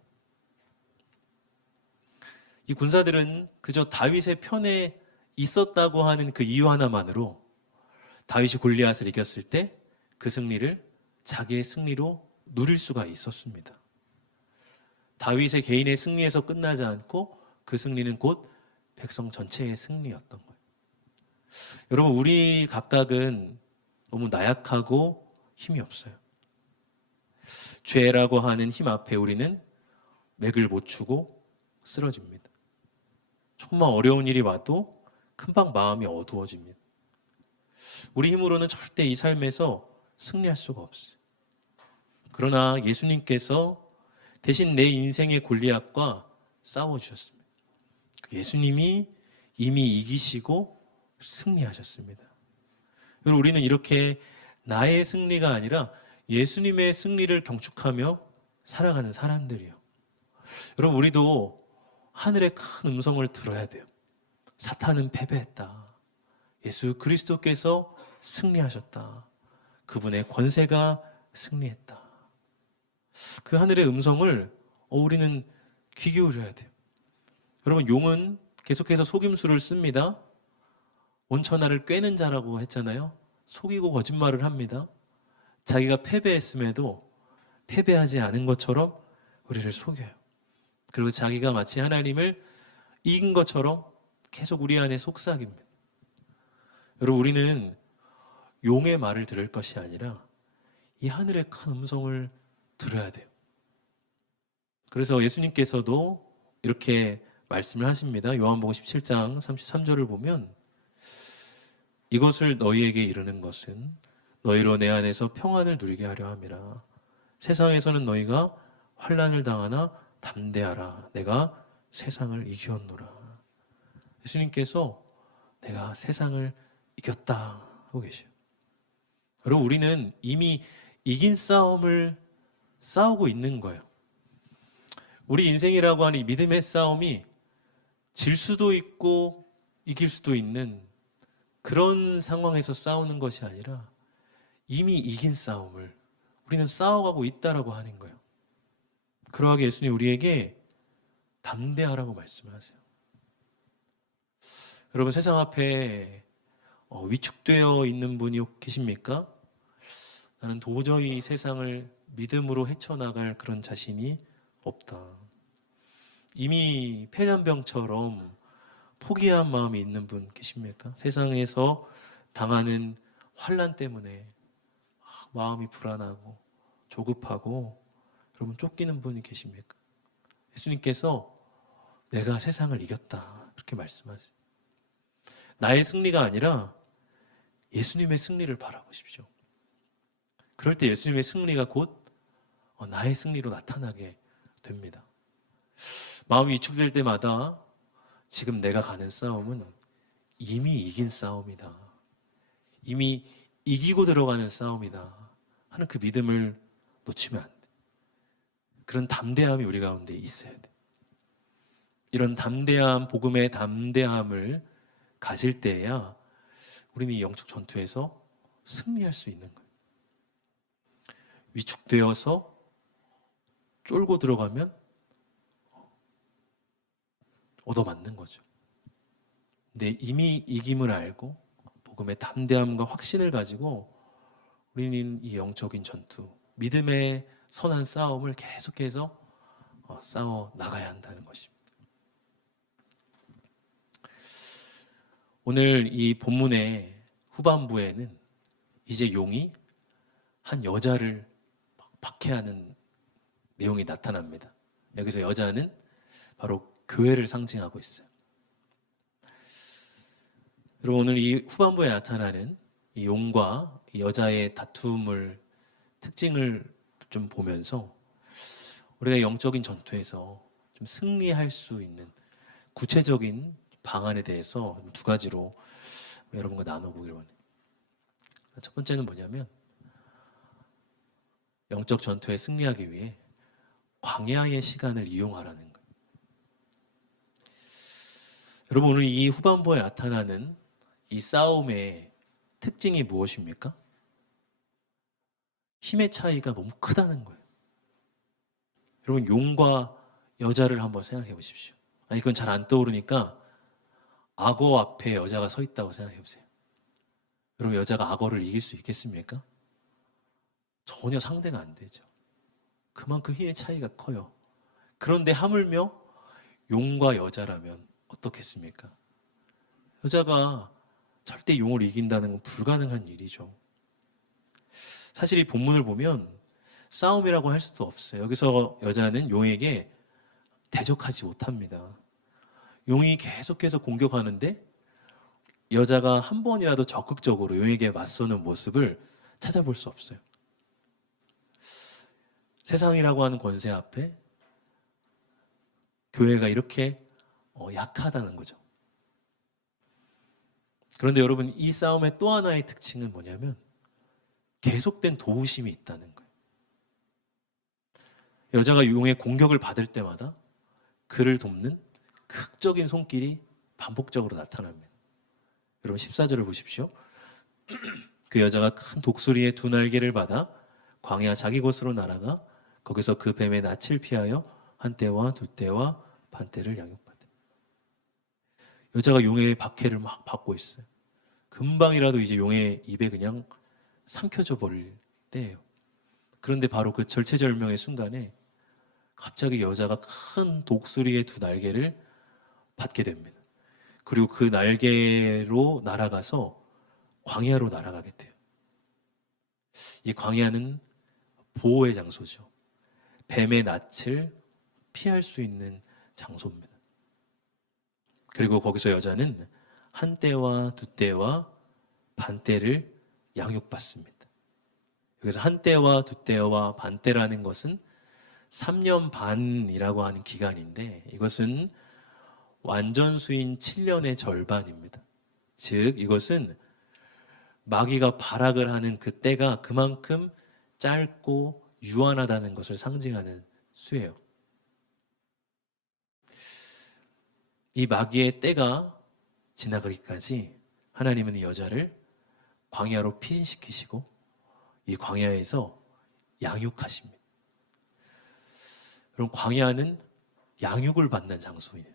이 군사들은 그저 다윗의 편에 있었다고 하는 그 이유 하나만으로 다윗이 골리앗을 이겼을 때 그 승리를 자기의 승리로 누릴 수가 있었습니다. 다윗의 개인의 승리에서 끝나지 않고 그 승리는 곧 백성 전체의 승리였던 거예요. 여러분, 우리 각각은 너무 나약하고 힘이 없어요. 죄라고 하는 힘 앞에 우리는 맥을 못 추고 쓰러집니다. 조금만 어려운 일이 와도 금방 마음이 어두워집니다. 우리 힘으로는 절대 이 삶에서 승리할 수가 없어요. 그러나 예수님께서 대신 내 인생의 골리앗과 싸워주셨습니다. 예수님이 이미 이기시고 승리하셨습니다. 여러분, 우리는 이렇게 나의 승리가 아니라 예수님의 승리를 경축하며 살아가는 사람들이요. 여러분, 우리도 하늘의 큰 음성을 들어야 돼요. 사탄은 패배했다. 예수 그리스도께서 승리하셨다. 그분의 권세가 승리했다. 그 하늘의 음성을 우리는 귀 기울여야 돼요. 여러분, 용은 계속해서 속임수를 씁니다. 온천하를 꿰는 자라고 했잖아요. 속이고 거짓말을 합니다. 자기가 패배했음에도 패배하지 않은 것처럼 우리를 속여요. 그리고 자기가 마치 하나님을 이긴 것처럼 계속 우리 안에 속삭입니다. 여러분, 우리는 용의 말을 들을 것이 아니라 이 하늘의 큰 음성을 들어야 돼요. 그래서 예수님께서도 이렇게 말씀을 하십니다. 요한복음 17장 33절을 보면 이것을 너희에게 이르는 것은 너희로 내 안에서 평안을 누리게 하려 함이라. 세상에서는 너희가 환난을 당하나 담대하라. 내가 세상을 이기었노라. 예수님께서 내가 세상을 이겼다 하고 계셔요. 여러분, 우리는 이미 이긴 싸움을 싸우고 있는 거예요. 우리 인생이라고 하는 이 믿음의 싸움이 질 수도 있고 이길 수도 있는 그런 상황에서 싸우는 것이 아니라 이미 이긴 싸움을 우리는 싸워가고 있다라고 하는 거예요. 그러하게 예수님 우리에게 담대하라고 말씀하세요. 여러분, 세상 앞에 위축되어 있는 분이 계십니까? 나는 도저히 이 세상을 믿음으로 헤쳐나갈 그런 자신이 없다. 이미 폐잔병처럼 포기한 마음이 있는 분 계십니까? 세상에서 당하는 환난 때문에 마음이 불안하고 조급하고 여러분 쫓기는 분이 계십니까? 예수님께서 내가 세상을 이겼다 이렇게 말씀하세요. 나의 승리가 아니라 예수님의 승리를 바라보십시오. 그럴 때 예수님의 승리가 곧 나의 승리로 나타나게 됩니다. 마음이 위축될 때마다 지금 내가 가는 싸움은 이미 이긴 싸움이다. 이미 이기고 들어가는 싸움이다 하는 그 믿음을 놓치면 안 돼. 그런 담대함이 우리 가운데 있어야 돼. 이런 담대함, 복음의 담대함을 가질 때야 우리는 이 영적 전투에서 승리할 수 있는 거예요. 위축되어서 쫄고 들어가면 얻어맞는 거죠. 근데 이미 이김을 알고 복음의 담대함과 확신을 가지고 우리는 이 영적인 전투, 믿음의 선한 싸움을 계속해서 싸워 나가야 한다는 것입니다. 오늘 이 본문의 후반부에는 이제 용이 한 여자를 박해하는 내용이 나타납니다. 여기서 여자는 바로 교회를 상징하고 있어요. 여러분, 오늘 이 후반부에 나타나는 이 용과 이 여자의 다툼을 특징을 좀 보면서 우리가 영적인 전투에서 좀 승리할 수 있는 구체적인 방안에 대해서 두 가지로 여러분과 나눠보길 원해요. 첫 번째는 뭐냐면 영적 전투에 승리하기 위해 광야의 시간을 이용하라는 거예요. 여러분, 오늘 이 후반부에 나타나는 이 싸움의 특징이 무엇입니까? 힘의 차이가 너무 크다는 거예요. 여러분, 용과 여자를 한번 생각해 보십시오. 아니, 그건 잘 안 떠오르니까 악어 앞에 여자가 서 있다고 생각해 보세요. 여러분, 여자가 악어를 이길 수 있겠습니까? 전혀 상대가 안 되죠. 그만큼 힘의 차이가 커요. 그런데 하물며 용과 여자라면 어떻겠습니까? 여자가 절대 용을 이긴다는 건 불가능한 일이죠. 사실 이 본문을 보면 싸움이라고 할 수도 없어요. 여기서 여자는 용에게 대적하지 못합니다. 용이 계속해서 공격하는데 여자가 한 번이라도 적극적으로 용에게 맞서는 모습을 찾아볼 수 없어요. 세상이라고 하는 권세 앞에 교회가 이렇게 약하다는 거죠. 그런데 여러분, 이 싸움의 또 하나의 특징은 뭐냐면 계속된 도우심이 있다는 거예요. 여자가 용의 공격을 받을 때마다 그를 돕는 극적인 손길이 반복적으로 나타납니다. 여러분, 14절을 보십시오. 그 여자가 큰 독수리의 두 날개를 받아 광야 자기 곳으로 날아가 거기서 그 뱀의 낯을 피하여 한 떼와 두 떼와 반 떼를 양육받아. 여자가 용의 박해를 막 받고 있어요. 금방이라도 이제 용의 입에 그냥 삼켜져 버릴 때예요. 그런데 바로 그 절체절명의 순간에 갑자기 여자가 큰 독수리의 두 날개를 받게 됩니다. 그리고 그 날개로 날아가서 광야로 날아가게 돼요. 이 광야는 보호의 장소죠. 뱀의 낯을 피할 수 있는 장소입니다. 그리고 거기서 여자는 한 떼와 두 떼와 반 떼를 양육받습니다. 여기서 한 떼와 두 떼와 반 떼라는 것은 3년 반이라고 하는 기간인데 이것은 완전수인 7년의 절반입니다. 즉 이것은 마귀가 발악을 하는 그 때가 그만큼 짧고 유한하다는 것을 상징하는 수예요. 이 마귀의 때가 지나가기까지 하나님은 이 여자를 광야로 피신시키시고 이 광야에서 양육하십니다. 여러분, 광야는 양육을 받는 장소예요.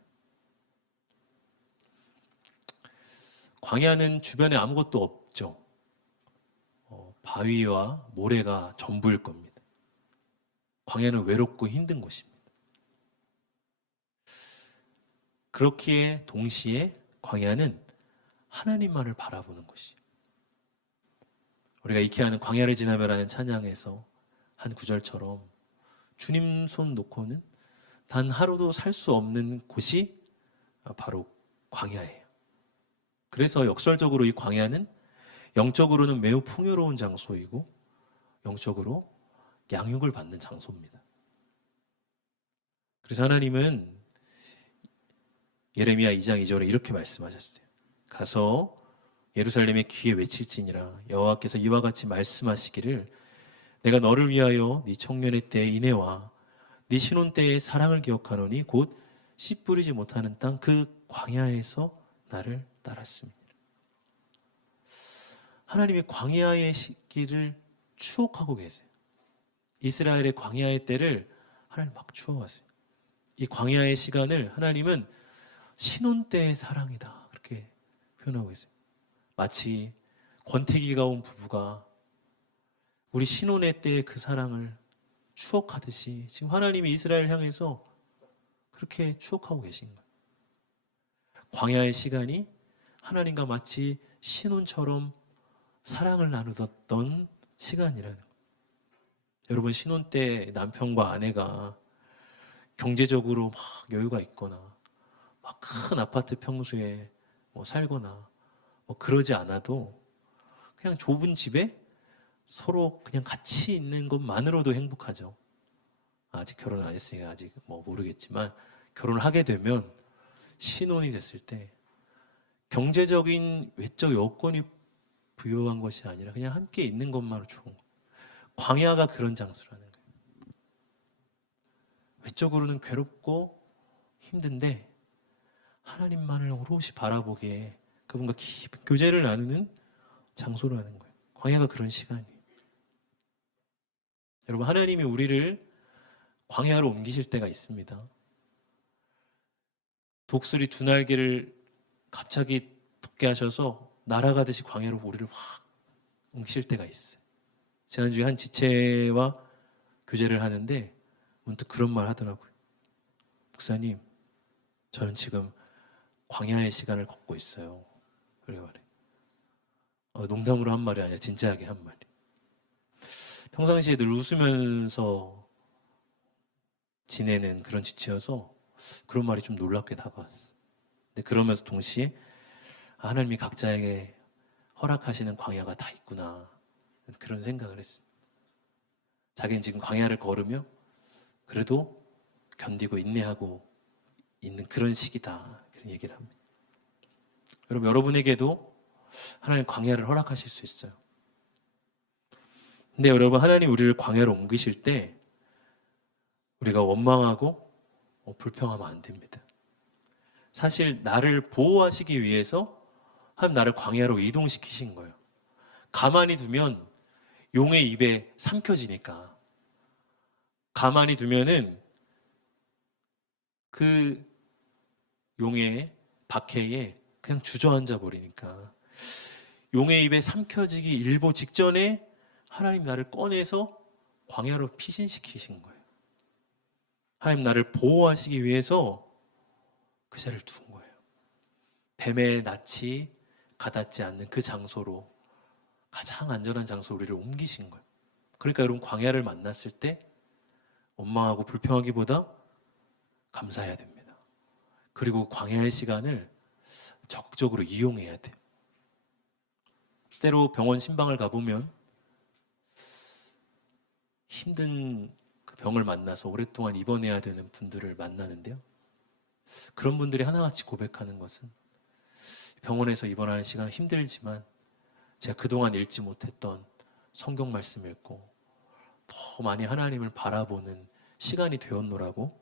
광야는 주변에 아무것도 없죠. 바위와 모래가 전부일 겁니다. 광야는 외롭고 힘든 곳입니다. 그렇기에 동시에 광야는 하나님만을 바라보는 곳이에요. 우리가 익히 하는 광야를 지나며라는 찬양에서 한 구절처럼 주님 손 놓고는 단 하루도 살 수 없는 곳이 바로 광야예요. 그래서 역설적으로 이 광야는 영적으로는 매우 풍요로운 장소이고 영적으로 양육을 받는 장소입니다. 그래서 하나님은 예레미야 2장 2절에 이렇게 말씀하셨어요. 가서 예루살렘의 귀에 외칠지니라 여호와께서 이와 같이 말씀하시기를 내가 너를 위하여 네 청년의 때에 인애와 네 신혼 때의 사랑을 기억하노니 곧 씨 뿌리지 못하는 땅 그 광야에서 나를 따랐습니다. 하나님이 광야의 시기를 추억하고 계세요. 이스라엘의 광야의 때를 하나님 막 추억하세요. 이 광야의 시간을 하나님은 신혼 때의 사랑이다 그렇게 표현하고 계세요. 마치 권태기가 온 부부가 우리 신혼의 때의 그 사랑을 추억하듯이 지금 하나님이 이스라엘을 향해서 그렇게 추억하고 계신 거예요. 광야의 시간이 하나님과 마치 신혼처럼 사랑을 나누었던 시간이라는 거예요. 여러분 신혼 때 남편과 아내가 경제적으로 막 여유가 있거나 막 큰 아파트 평수에 뭐 살거나 뭐 그러지 않아도 그냥 좁은 집에 서로 그냥 같이 있는 것만으로도 행복하죠. 아직 결혼 안 했으니까 아직 뭐 모르겠지만 결혼을 하게 되면 신혼이 됐을 때 경제적인 외적 여건이 부여한 것이 아니라 그냥 함께 있는 것만으로 좋은 거예요. 광야가 그런 장소라는 거예요. 외적으로는 괴롭고 힘든데 하나님만을 오롯이 바라보기에 그분과 깊은 교제를 나누는 장소라는 거예요. 광야가 그런 시간이에요. 여러분 하나님이 우리를 광야로 옮기실 때가 있습니다. 독수리 두 날개를 갑자기 돋게 하셔서 날아가듯이 광야로 우리를 확 옮기실 때가 있어요. 지난주에 한 지체와 교제를 하는데 문득 그런 말 하더라고요. 목사님, 저는 지금 광야의 시간을 걷고 있어요. 그래 말해. 농담으로 한 말이 아니라 진지하게 한 말이. 평상시에 늘 웃으면서 지내는 그런 지체여서 그런 말이 좀 놀랍게 다가왔어. 근데 그러면서 동시에 하나님이 각자에게 허락하시는 광야가 다 있구나 그런 생각을 했습니다. 자기는 지금 광야를 걸으며 그래도 견디고 인내하고 있는 그런 시기다 그런 얘기를 합니다. 여러분 여러분에게도 하나님 광야를 허락하실 수 있어요. 근데 여러분 하나님 우리를 광야로 옮기실 때 우리가 원망하고 불평하면 안 됩니다. 사실 나를 보호하시기 위해서 하나님 나를 광야로 이동시키신 거예요. 가만히 두면 용의 입에 삼켜지니까. 가만히 두면은 그 용의 박해에 그냥 주저앉아 버리니까. 용의 입에 삼켜지기 일보 직전에 하나님 나를 꺼내서 광야로 피신시키신 거예요. 하나님 나를 보호하시기 위해서 그 자리를 둔 거예요. 뱀의 낯이 가닿지 않는 그 장소로 가장 안전한 장소로 우리를 옮기신 거예요. 그러니까 여러분 광야를 만났을 때 원망하고 불평하기보다 감사해야 됩니다. 그리고 광야의 시간을 적극적으로 이용해야 돼요. 때로 병원 신방을 가보면 힘든 그 병을 만나서 오랫동안 입원해야 되는 분들을 만나는데요. 그런 분들이 하나같이 고백하는 것은 병원에서 입원하는 시간은 힘들지만 제가 그동안 읽지 못했던 성경 말씀 읽고 더 많이 하나님을 바라보는 시간이 되었노라고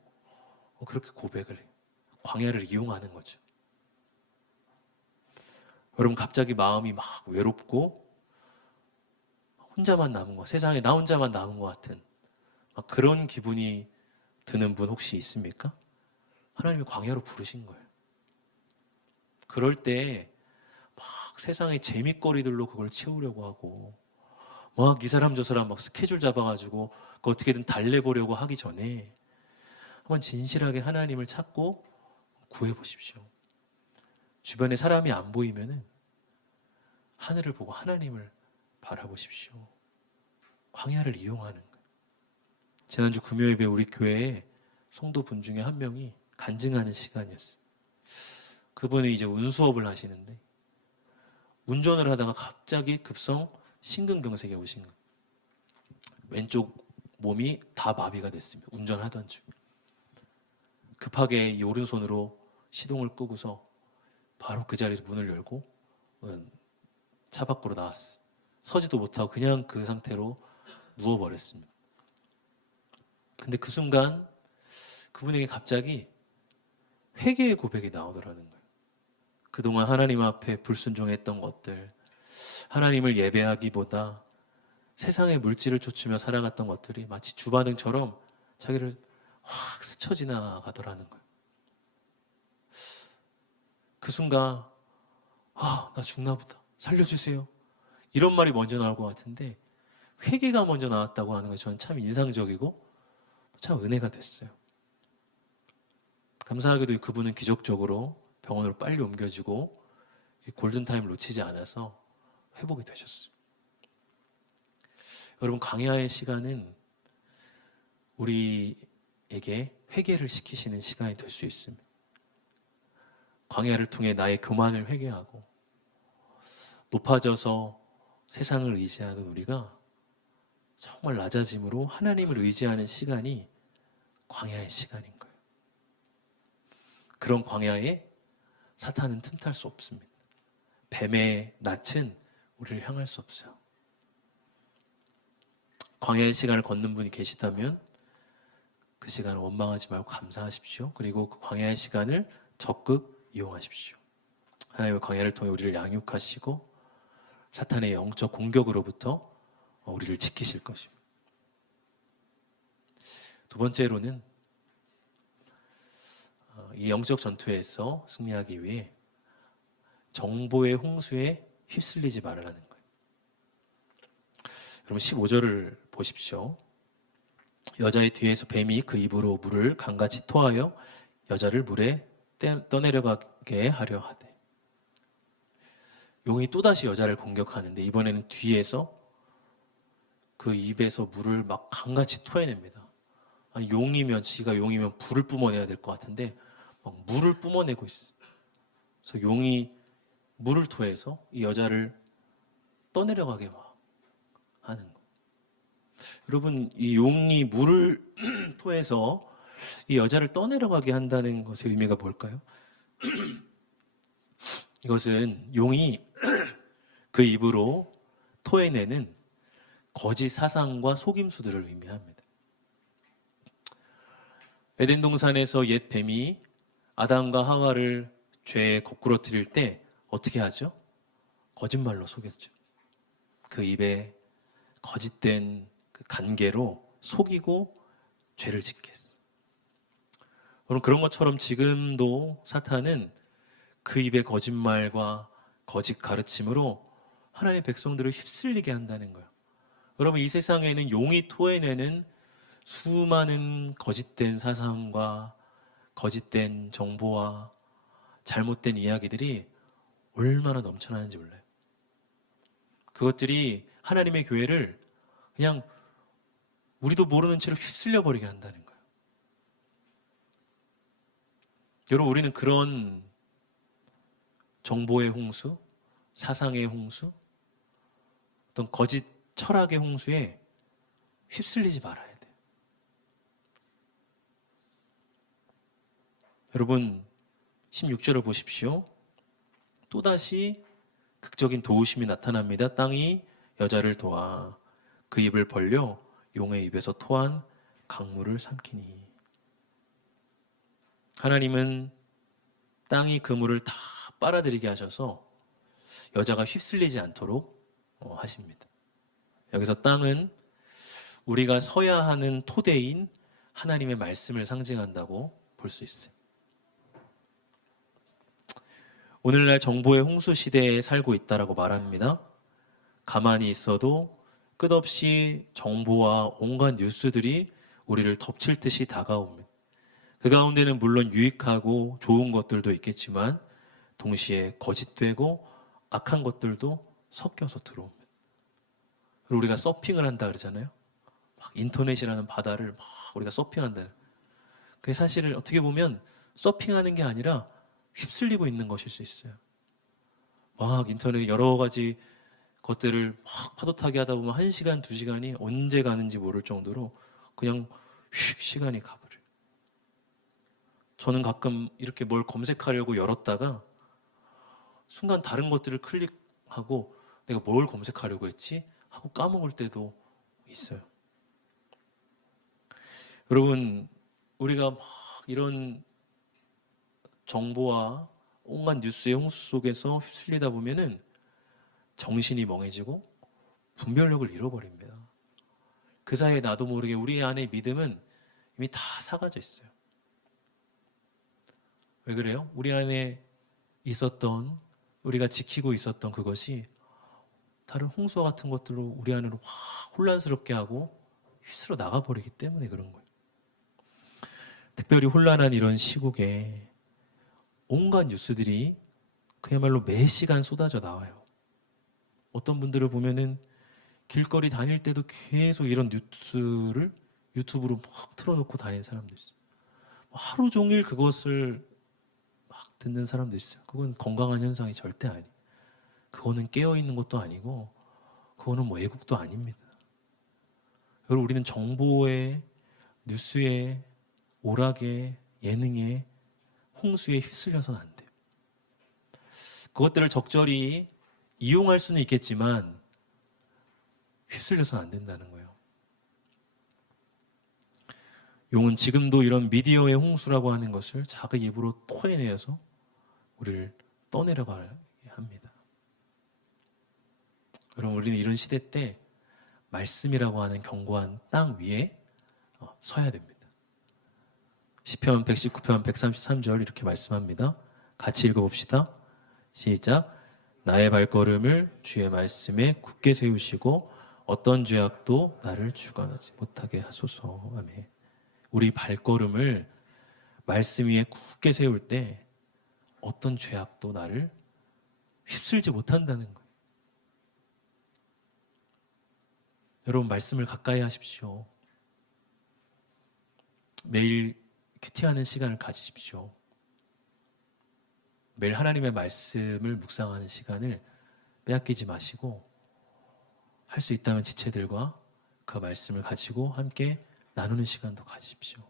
그렇게 고백을 해요. 광야를 이용하는 거죠. 여러분 갑자기 마음이 막 외롭고 혼자만 남은 거, 세상에 나 혼자만 남은 것 같은 그런 기분이 드는 분 혹시 있습니까? 하나님이 광야로 부르신 거예요. 그럴 때 막 세상의 재밌거리들로 그걸 채우려고 하고 막 이 사람 저 사람 막 스케줄 잡아가지고 그 어떻게든 달래보려고 하기 전에 한번 진실하게 하나님을 찾고 구해보십시오. 주변에 사람이 안 보이면은 하늘을 보고 하나님을 바라보십시오. 광야를 이용하는 거예요. 지난주 금요예배 우리 교회에 성도분 중에 한 명이 간증하는 시간이었어요. 그분이 이제 운수업을 하시는데 운전을 하다가 갑자기 급성 심근경색이 오신 거예요. 왼쪽 몸이 다 마비가 됐습니다. 운전하던 중. 급하게 이 오른손으로 시동을 끄고서 바로 그 자리에서 문을 열고 차 밖으로 나왔어요. 서지도 못하고 그냥 그 상태로 누워버렸습니다. 근데 그 순간 그분에게 갑자기 회개의 고백이 나오더라는 거예요. 그동안 하나님 앞에 불순종했던 것들, 하나님을 예배하기보다 세상의 물질을 쫓으며 살아갔던 것들이 마치 주반응처럼 자기를 확 스쳐 지나가더라는 거예요. 그 순간 나 죽나 보다. 살려주세요. 이런 말이 먼저 나올 것 같은데 회개가 먼저 나왔다고 하는 것이 저는 참 인상적이고 참 은혜가 됐어요. 감사하게도 그분은 기적적으로 병원으로 빨리 옮겨지고 골든타임을 놓치지 않아서 회복이 되셨어요. 여러분, 광야의 시간은 우리에게 회개를 시키시는 시간이 될 수 있습니다. 광야를 통해 나의 교만을 회개하고 높아져서 세상을 의지하는 우리가 정말 낮아짐으로 하나님을 의지하는 시간이 광야의 시간인 거예요. 그런 광야에 사탄은 틈탈 수 없습니다. 뱀의 낯은 우리를 향할 수 없어요. 광야의 시간을 걷는 분이 계시다면 그 시간을 원망하지 말고 감사하십시오. 그리고 그 광야의 시간을 적극 이용하십시오. 하나님의 광야를 통해 우리를 양육하시고 사탄의 영적 공격으로부터 우리를 지키실 것입니다. 두 번째로는 이 영적 전투에서 승리하기 위해 정보의 홍수에 휩쓸리지 말라는 거예요. 여러분 15절을 보십시오. 여자의 뒤에서 뱀이 그 입으로 물을 강같이 토하여 여자를 물에 떠내려가게 하려 하되. 용이 또다시 여자를 공격하는데 이번에는 뒤에서 그 입에서 물을 막 강같이 토해냅니다. 아니, 지가 용이면 불을 뿜어내야 될 것 같은데 막 물을 뿜어내고 있어. 그래서 용이 물을 토해서 이 여자를 떠내려가게 막 하는 거예요. 여러분, 이 용이 물을 토해서 이 여자를 떠내려가게 한다는 것의 의미가 뭘까요? 이것은 용이 그 입으로 토해내는 거짓 사상과 속임수들을 의미합니다. 에덴 동산에서 옛 뱀이 아담과 하와를 죄에 거꾸러뜨릴 때 어떻게 하죠? 거짓말로 속였죠. 그 입에 거짓된 그 간계로 속이고 죄를 짓게 했어요. 여러분, 그런 것처럼 지금도 사탄은 그 입의 거짓말과 거짓 가르침으로 하나님의 백성들을 휩쓸리게 한다는 거예요. 여러분, 이 세상에는 용이 토해내는 수많은 거짓된 사상과 거짓된 정보와 잘못된 이야기들이 얼마나 넘쳐나는지 몰라요. 그것들이 하나님의 교회를 그냥 우리도 모르는 채로 휩쓸려 버리게 한다는 거예요. 여러분, 우리는 그런 정보의 홍수, 사상의 홍수, 어떤 거짓 철학의 홍수에 휩쓸리지 말아야 돼요. 여러분, 16절을 보십시오. 또다시 극적인 도우심이 나타납니다. 땅이 여자를 도와 그 입을 벌려 용의 입에서 토한 강물을 삼키니. 하나님은 땅이 그 물을 다 빨아들이게 하셔서 여자가 휩쓸리지 않도록 하십니다. 여기서 땅은 우리가 서야 하는 토대인 하나님의 말씀을 상징한다고 볼 수 있어요. 오늘날 정보의 홍수 시대에 살고 있다라고 말합니다. 가만히 있어도 끝없이 정보와 온갖 뉴스들이 우리를 덮칠 듯이 다가옵니다. 그 가운데는 물론 유익하고 좋은 것들도 있겠지만 동시에 거짓되고 악한 것들도 섞여서 들어옵니다. 그리고 우리가 서핑을 한다 그러잖아요. 막 인터넷이라는 바다를 막 우리가 서핑한다. 그게 사실 어떻게 보면 서핑하는 게 아니라 휩쓸리고 있는 것일 수 있어요. 막 인터넷 여러 가지 것들을 막 파도 타기 하다 보면 1시간, 2시간이 언제 가는지 모를 정도로 그냥 휙 시간이 가버려요. 저는 가끔 이렇게 뭘 검색하려고 열었다가 순간 다른 것들을 클릭하고 내가 뭘 검색하려고 했지? 하고 까먹을 때도 있어요. 여러분, 우리가 막 이런 정보와 온갖 뉴스의 홍수 속에서 휩쓸리다 보면은 정신이 멍해지고 분별력을 잃어버립니다. 그 사이에 나도 모르게 우리 안의 믿음은 이미 다 사가져 있어요. 왜 그래요? 우리 안에 있었던, 우리가 지키고 있었던 그것이 다른 홍수와 같은 것들로 우리 안으로 확 혼란스럽게 하고 휘슬러 나가버리기 때문에 그런 거예요. 특별히 혼란한 이런 시국에 온갖 뉴스들이 그야말로 매 시간 쏟아져 나와요. 어떤 분들을 보면은 길거리 다닐 때도 계속 이런 뉴스를 유튜브로 막 틀어놓고 다니는 사람도 있어요. 하루 종일 그것을 막 듣는 사람도 있어요. 그건 건강한 현상이 절대 아니에요. 그거는 깨어있는 것도 아니고 그거는 뭐 애국도 아닙니다. 여러분, 우리는 정보에, 뉴스에, 오락에, 예능에, 홍수에 휩쓸려서는 안 돼요. 그것들을 적절히 이용할 수는 있겠지만 휩쓸려서는 안 된다는 거예요. 용은 지금도 이런 미디어의 홍수라고 하는 것을 자기 입으로 토해내어서 우리를 떠내려가게 합니다. 여러분, 우리는 이런 시대 때 말씀이라고 하는 견고한 땅 위에 서야 됩니다. 시편 119편 133절 이렇게 말씀합니다. 같이 읽어봅시다. 시작. 나의 발걸음을 주의 말씀에 굳게 세우시고 어떤 죄악도 나를 주관하지 못하게 하소서. 아멘. 우리 발걸음을 말씀 위에 굳게 세울 때 어떤 죄악도 나를 휩쓸지 못한다는 거예요. 여러분, 말씀을 가까이 하십시오. 매일 큐티하는 시간을 가지십시오. 매일 하나님의 말씀을 묵상하는 시간을 빼앗기지 마시고 할 수 있다면 지체들과 그 말씀을 가지고 함께 나누는 시간도 가지십시오.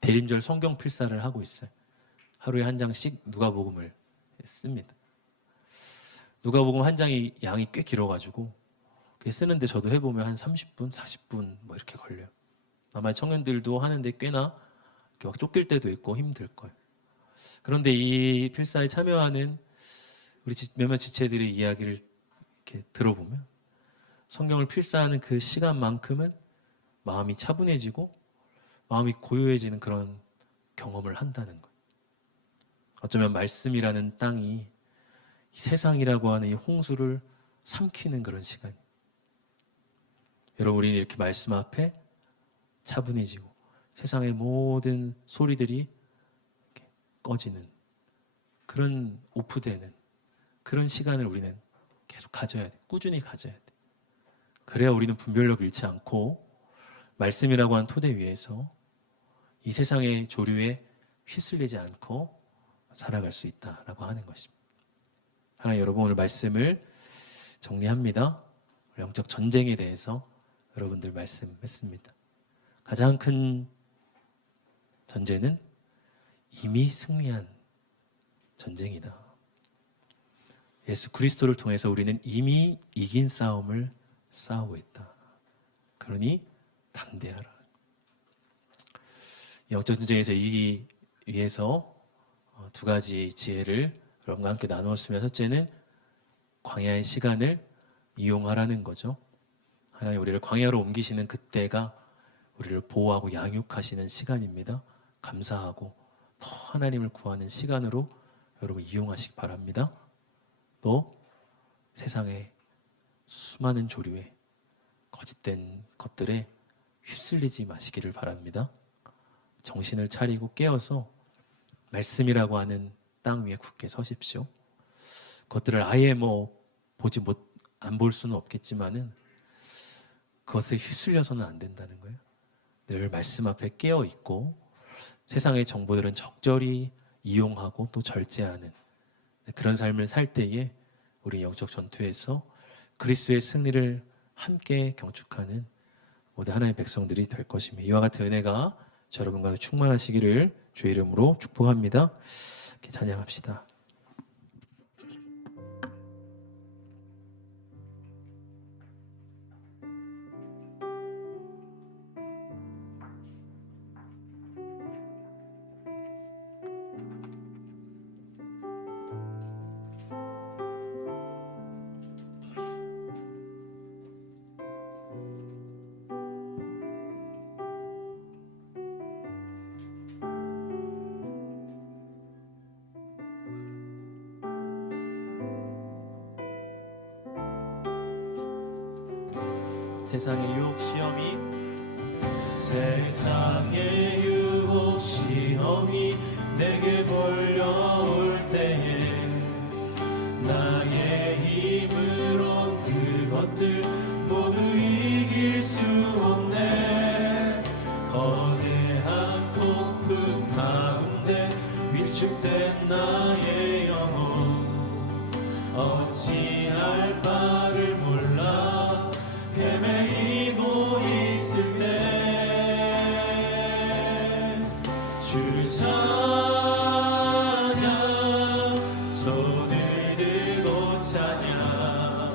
대림절 성경 필사를 하고 있어요. 하루에 한 장씩 누가복음을 씁니다. 누가복음 한 장이 양이 꽤 길어가지고 쓰는데 저도 해보면 한 30분, 40분 뭐 이렇게 걸려요. 아마 청년들도 하는데 꽤나 이렇게 막 쫓길 때도 있고 힘들 거예요. 그런데 이 필사에 참여하는 우리 몇몇 지체들의 이야기를 이렇게 들어보면 성경을 필사하는 그 시간만큼은 마음이 차분해지고 마음이 고요해지는 그런 경험을 한다는 거예요. 어쩌면 말씀이라는 땅이 이 세상이라고 하는 이 홍수를 삼키는 그런 시간이에요. 여러분, 우리는 이렇게 말씀 앞에 차분해지고 세상의 모든 소리들이 꺼지는 그런 오프되는 그런 시간을 우리는 계속 가져야 돼. 꾸준히 가져야 돼. 그래야 우리는 분별력을 잃지 않고 말씀이라고 하는 토대 위에서 이 세상의 조류에 휘둘리지 않고 살아갈 수 있다라고 하는 것입니다. 하나님, 여러분, 오늘 말씀을 정리합니다. 영적 전쟁에 대해서 여러분들 말씀했습니다. 가장 큰 전쟁은 이미 승리한 전쟁이다. 예수 그리스도를 통해서 우리는 이미 이긴 싸움을 싸우고 있다. 그러니 담대하라. 영적 전쟁에서 이기기 위해서 두 가지 지혜를 여러분과 함께 나누었으며, 첫째는 광야의 시간을 이용하라는 거죠. 하나님, 우리를 광야로 옮기시는 그때가 우리를 보호하고 양육하시는 시간입니다. 감사하고 더 하나님을 구하는 시간으로 여러분 이용하시기 바랍니다. 또 세상의 수많은 조류에 거짓된 것들에 휩쓸리지 마시기를 바랍니다. 정신을 차리고 깨어서 말씀이라고 하는 땅 위에 굳게 서십시오. 그것들을 아예 안 볼 수는 없겠지만은 그것에 휩쓸려서는 안 된다는 거예요. 늘 말씀 앞에 깨어 있고 세상의 정보들은 적절히 이용하고 또 절제하는 그런 삶을 살 때에 우리 영적 전투에서 그리스도의 승리를 함께 경축하는 모든 하나님의 백성들이 될 것입니다. 이와 같은 은혜가 여러분과 충만하시기를 주의 이름으로 축복합니다. 이렇게 찬양합시다. 세상의 유혹 시험이 세상의 유혹 시험이 내게 몰려올 때에 나의 힘으로 그것들 모두 이길 수 없네. 거대한 폭풍 가운데 위축된 나의 영혼 어찌할 바를 몰라 헤매이고 있을 때 주를 찬양 손을 들고 찬양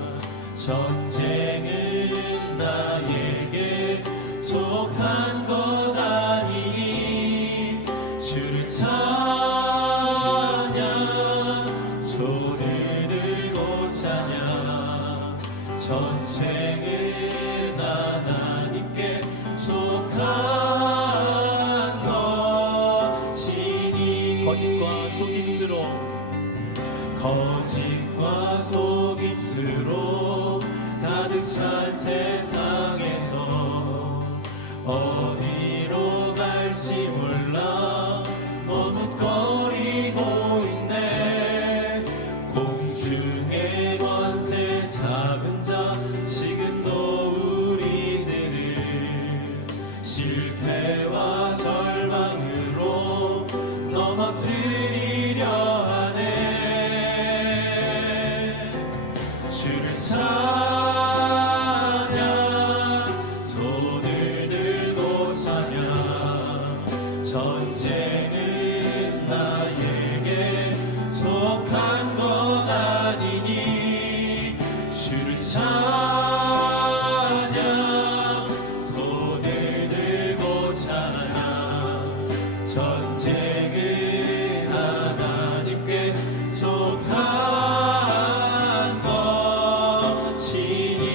전쟁은 나에게 속한 것 아니니 주를 찬양 손을 들고 찬양 전쟁은 하나님께 속한 것이니 거짓과 속임수로 가득 찬 세상에서 어디로 갈지 몰라 머뭇거리고 있네. 공중의 권세 잡은 자 지금도 우리들을 실패와 절망으로 넘어뜨리려 하네. 주를 찬양 손을 들고 찬양 전쟁은 나에게 속한 것 아니니 주를 찬양 손을 들고 찬양 전쟁은 하나님께 속한 것이니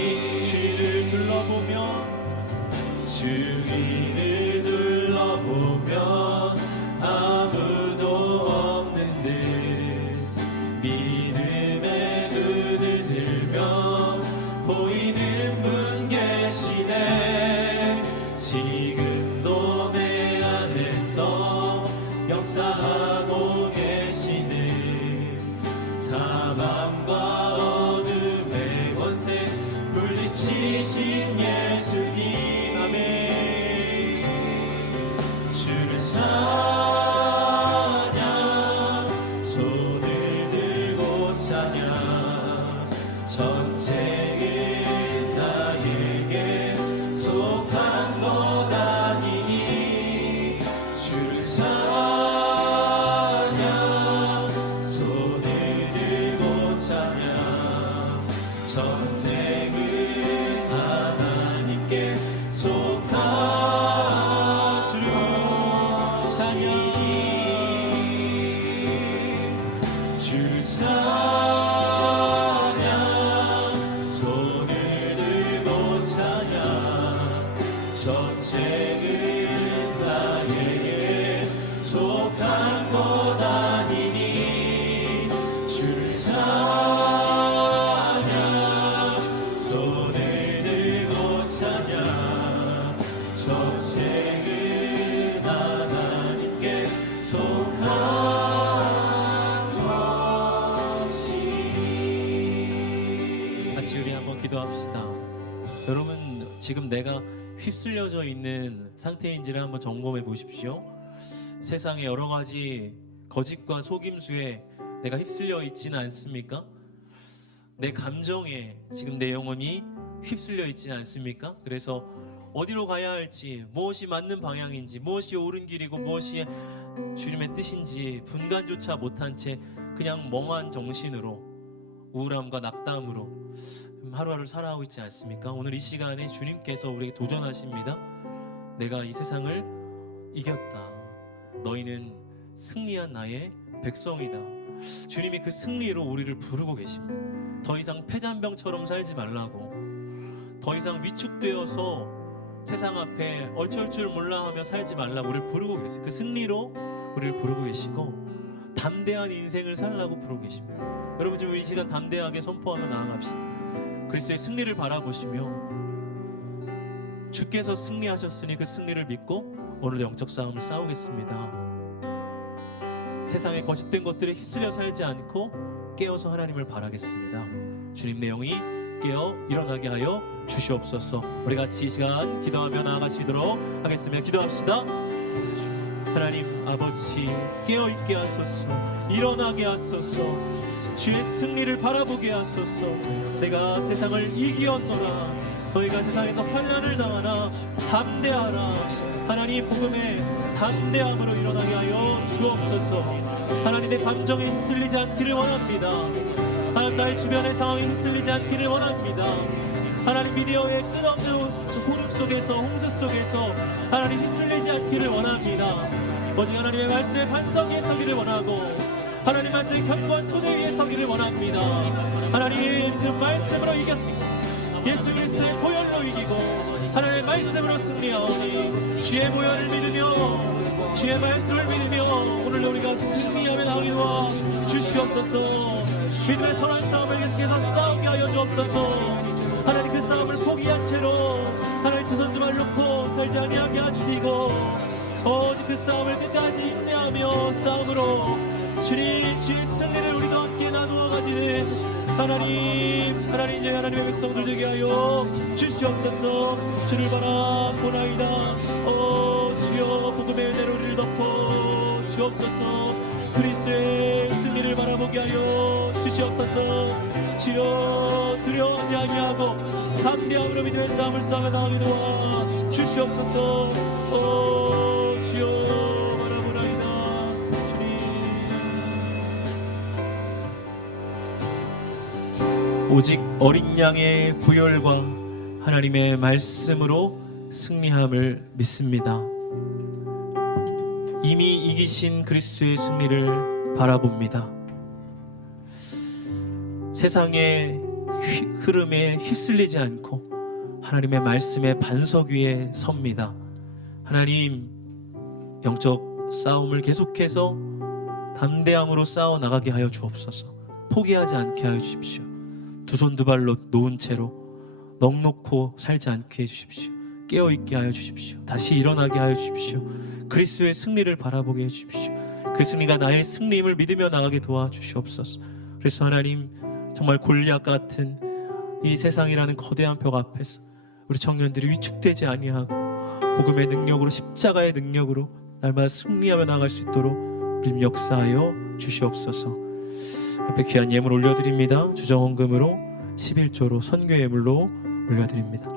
주위를 둘러보면 아무도 없는데 믿음의 눈을 들면 보이는 분 계시네. 지금도 내 안에서 역사하고 계시네. 사망과 어둠의 권세 물리치신 예수님 아멘. 주를 찬양 손을 들고 찬양 전쟁은 나에게 속한 것 아니니 주를 찬양 손을 들고 찬양 전쟁은 하나님께 속한 것이니 주를 찬양 손을 들고 찬양 전쟁은 나에게 속한 것 아니니 주를 찬양 손을 들고 찬양 전쟁은 하나님께 속한 것이니. 같이 우리 한번 기도합시다. 여러분 지금 내가 휩쓸려져 있는 상태인지를 한번 점검해 보십시오. 세상에 여러 가지 거짓과 속임수에 내가 휩쓸려 있지는 않습니까? 내 감정에 지금 내 영혼이 휩쓸려 있지는 않습니까? 그래서 어디로 가야 할지, 무엇이 맞는 방향인지, 무엇이 옳은 길이고 무엇이 주님의 뜻인지 분간조차 못한 채 그냥 멍한 정신으로 우울함과 낙담으로 하루하루 살아가고 있지 않습니까? 오늘 이 시간에 주님께서 우리에게 도전하십니다. 내가 이 세상을 이겼다. 너희는 승리한 나의 백성이다. 주님이 그 승리로 우리를 부르고 계십니다. 더 이상 패잔병처럼 살지 말라고, 더 이상 위축되어서 세상 앞에 어쩔 줄 몰라 하며 살지 말라고 우리를 부르고 계세요. 그 승리로 우리를 부르고 계시고 담대한 인생을 살라고 부르고 계십니다. 여러분 지금 이 시간 담대하게 선포하며 나아갑시다. 그리스도의 승리를 바라보시며 주께서 승리하셨으니 그 승리를 믿고 오늘도 영적 싸움을 싸우겠습니다. 세상의 거짓된 것들에 휩쓸려 살지 않고 깨어서 하나님을 바라겠습니다. 주님 내 영이 깨어 일어나게 하여 주시옵소서. 우리 같이 이 시간 기도하며 나아가시도록 하겠습니다. 기도합시다. 하나님 아버지, 깨어있게 하소서. 일어나게 하소서. 주의 승리를 바라보게 하소서. 내가 세상을 이기었노라. 너희가 세상에서 환난을 당하나 담대하라. 하나님 복음에 담대함으로 일어나게 하여 주옵소서. 하나님 내 감정에 휩쓸리지 않기를 원합니다. 하나님 나의 주변의 상황에 휩쓸리지 않기를 원합니다. 하나님 미디어의 끝없는 호름 속에서, 홍수 속에서 하나님 휩쓸리지 않기를 원합니다. 오직 하나님의 말씀의 반석 위에 서기를 원하고 하나님 말씀의 견고한 토대 위에 서기를 원합니다. 하나님 그 말씀으로 이겼습니다. 예수 그리스도의 보혈로 이기고 하나님의 말씀으로 승리하오니 주의 보혈을 믿으며 주의 말씀을 믿으며 오늘도 우리가 승리하며 나가게 도와 주시옵소서. 믿음의 선한 싸움을 계속해서 싸우게 하여 주옵소서. 하나님 그 싸움을 포기한 채로 하나님 두 손 두 발 놓고 살지 아니하게 하시고 오직 그 싸움을 끝까지 인내하며 싸움으로 주님 주의 승리를 우리도 함께 나누어 가지는 하나님 이제 하나님의 백성들 되게 하여 주시옵소서. 주를 바라보나이다. 주여 복음의 은혜로 우리를 덮어 주옵소서. 그리스도의 승리를 바라보게 하여 주시옵소서. 주여 두려워하지 아니하고 담대함으로 믿음의 싸움을 싸워 나가게 도와 주시옵소서. 주여 바라보나이다. 주님 오직 어린 양의 보혈과 하나님의 말씀으로 승리함을 믿습니다. 이미 이기신 그리스도의 승리를 바라봅니다. 세상의 흐름에 휩쓸리지 않고 하나님의 말씀의 반석 위에 섭니다. 하나님 영적 싸움을 계속해서 담대함으로 싸워 나가게 하여 주옵소서. 포기하지 않게 하여 주십시오. 두 손 두 발로 놓은 채로 넋놓고 살지 않게 해주십시오. 깨어있게 하여 주십시오. 다시 일어나게 하여 주십시오. 그리스도의 승리를 바라보게 해주십시오. 그 승리가 나의 승리임을 믿으며 나가게 도와주시옵소서. 그래서 하나님 정말 골리앗 같은 이 세상이라는 거대한 벽 앞에서 우리 청년들이 위축되지 아니하고 복음의 능력으로 십자가의 능력으로 날마다 승리하며 나갈 수 있도록 우리 역사하여 주시옵소서. 앞에 귀한 예물 올려드립니다. 주정헌금으로 11조로 선교 예물로 올려드립니다.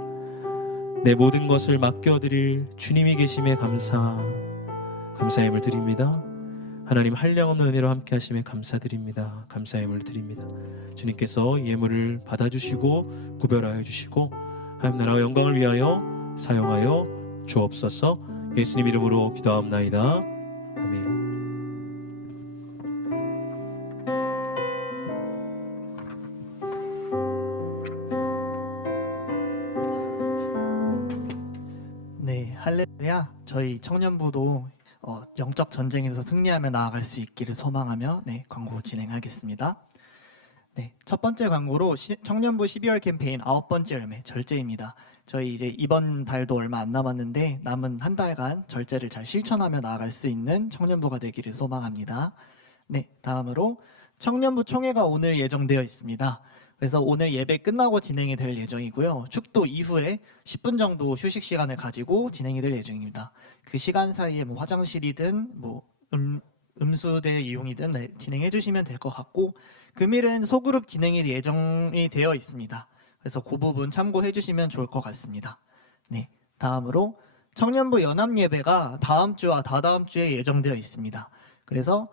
내 모든 것을 맡겨드릴 주님이 계심에 감사의 예물 드립니다. 하나님 한량없는 은혜로 함께 하심에 감사드립니다. 감사의 예물 드립니다. 주님께서 예물을 받아주시고 구별하여 주시고 하나님 나라와 영광을 위하여 사용하여 주옵소서. 예수님 이름으로 기도하옵나이다. 아멘. 네, 할렐루야. 저희 청년부도 영적 전쟁에서 승리하며 나아갈 수 있기를 소망하며 광고 진행하겠습니다. 첫 번째 광고로 청년부 12월 캠페인 9번째 열매 절제입니다. 저희 이제 이번 달도 얼마 안 남았는데 남은 한 달간 절제를 잘 실천하며 나아갈 수 있는 청년부가 되기를 소망합니다. 다음으로 청년부 총회가 오늘 예정되어 있습니다. 그래서 오늘 예배 끝나고 진행이 될 예정이고요. 축도 이후에 10분 정도 휴식 시간을 가지고 진행이 될 예정입니다. 그 시간 사이에 화장실이든 음수대 이용이든 진행해 주시면 될 것 같고, 금일은 소그룹 진행이 예정이 되어 있습니다. 그래서 그 부분 참고해 주시면 좋을 것 같습니다. 다음으로 청년부 연합 예배가 다음 주와 다다음 주에 예정되어 있습니다. 그래서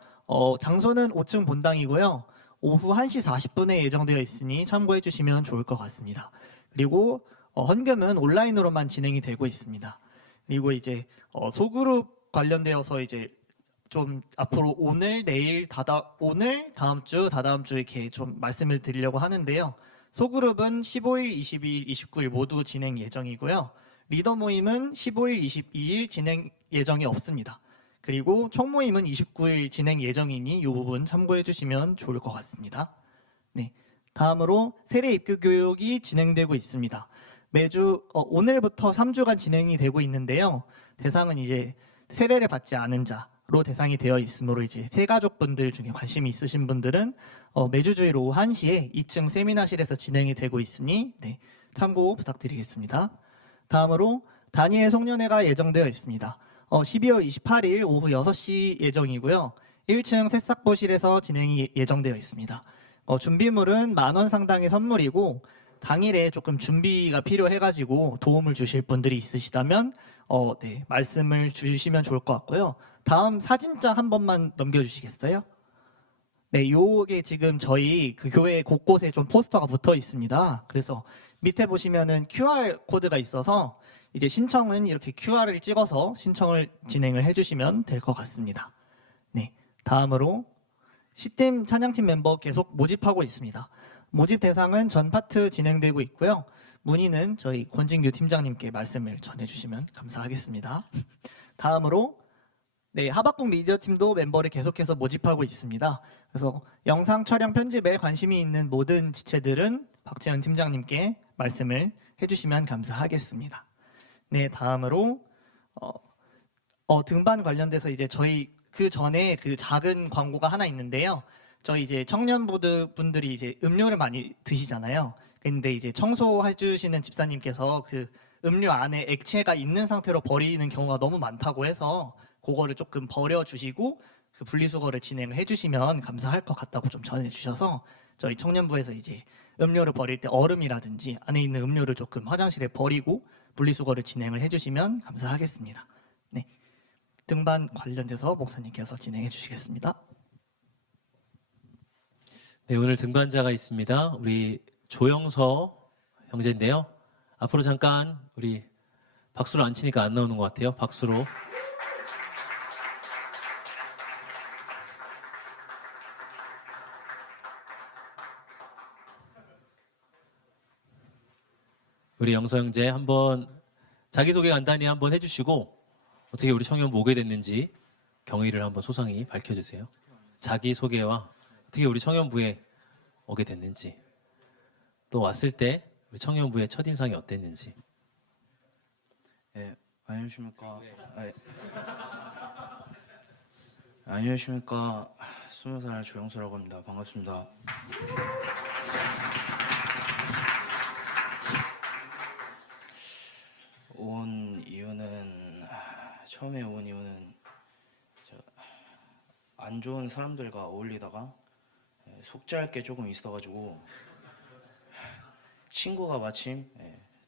장소는 5층 본당이고요. 오후 1시 40분에 예정되어 있으니 참고해 주시면 좋을 것 같습니다. 그리고 헌금은 온라인으로만 진행이 되고 있습니다. 그리고 이제 소그룹 관련되어서 이제 좀 앞으로 오늘, 내일, 다다음 주 이렇게 좀 말씀을 드리려고 하는데요. 소그룹은 15일, 22일, 29일 모두 진행 예정이고요. 리더 모임은 15일, 22일 진행 예정이 없습니다. 그리고 총모임은 29일 진행 예정이니 이 부분 참고해 주시면 좋을 것 같습니다. 다음으로 세례 입교 교육이 진행되고 있습니다. 매주 오늘부터 3주간 진행이 되고 있는데요. 대상은 이제 세례를 받지 않은 자로 대상이 되어 있으므로 이제 새가족분들 중에 관심이 있으신 분들은 매주 주일 오후 1시에 2층 세미나실에서 진행이 되고 있으니 네, 참고 부탁드리겠습니다. 다음으로 다니엘 송년회가 예정되어 있습니다. 12월 28일 오후 6시 예정이고요. 1층 새싹보실에서 진행이 예정되어 있습니다. 준비물은 10,000원 상당의 선물이고 당일에 조금 준비가 필요해가지고 도움을 주실 분들이 있으시다면 네, 말씀을 주시면 좋을 것 같고요. 다음 사진장 한 번만 넘겨주시겠어요? 네, 요게 지금 저희 그 교회 곳곳에 좀 포스터가 붙어 있습니다. 그래서 밑에 보시면은 QR 코드가 있어서 이제 신청은 이렇게 QR을 찍어서 신청을 진행을 해주시면 될 것 같습니다. 네, 다음으로 C팀 찬양팀 멤버 계속 모집하고 있습니다. 모집 대상은 전 파트 진행되고 있고요. 문의는 저희 권진규 팀장님께 말씀을 전해주시면 감사하겠습니다. 다음으로 네, 하박국 미디어 팀도 멤버를 계속해서 모집하고 있습니다. 그래서 영상 촬영 편집에 관심이 있는 모든 지체들은 박재현 팀장님께 말씀을 해주시면 감사하겠습니다. 네, 다음으로 등반 관련돼서 이제 저희 그 전에 그 작은 광고가 하나 있는데요. 저희 이제 청년분들이 이제 음료를 많이 드시잖아요. 근데 이제 청소해 주시는 집사님께서 그 음료 안에 액체가 있는 상태로 버리는 경우가 너무 많다고 해서 그거를 조금 버려 주시고 그 분리수거를 진행을 해 주시면 감사할 것 같다고 좀 전해 주셔서 저희 청년부에서 이제 음료를 버릴 때 얼음이라든지 안에 있는 음료를 조금 화장실에 버리고 분리수거를 진행을 해 주시면 감사하겠습니다. 네. 등반 관련돼서 목사님께서 진행해 주시겠습니다. 네, 오늘 등반자가 있습니다. 우리 조영서 형제인데요. 앞으로 잠깐 우리 박수를 안 치니까 안 나오는 것 같아요. 박수로. 우리 영서 형제 한번 자기소개 간단히 한번 해주시고 어떻게 우리 청년부 오게 됐는지 경위를 한번 소상히 밝혀주세요. 자기소개와 어떻게 우리 청년부에 오게 됐는지 또 왔을 때 우리 청년부의 첫인상이 어땠는지. 네, 안녕하십니까. 안녕하십니까. 20살 조영서라고 합니다. 반갑습니다. 처음에 온 이유는 안 좋은 사람들과 어울리다가 속죄할 게 조금 있어가지고 친구가 마침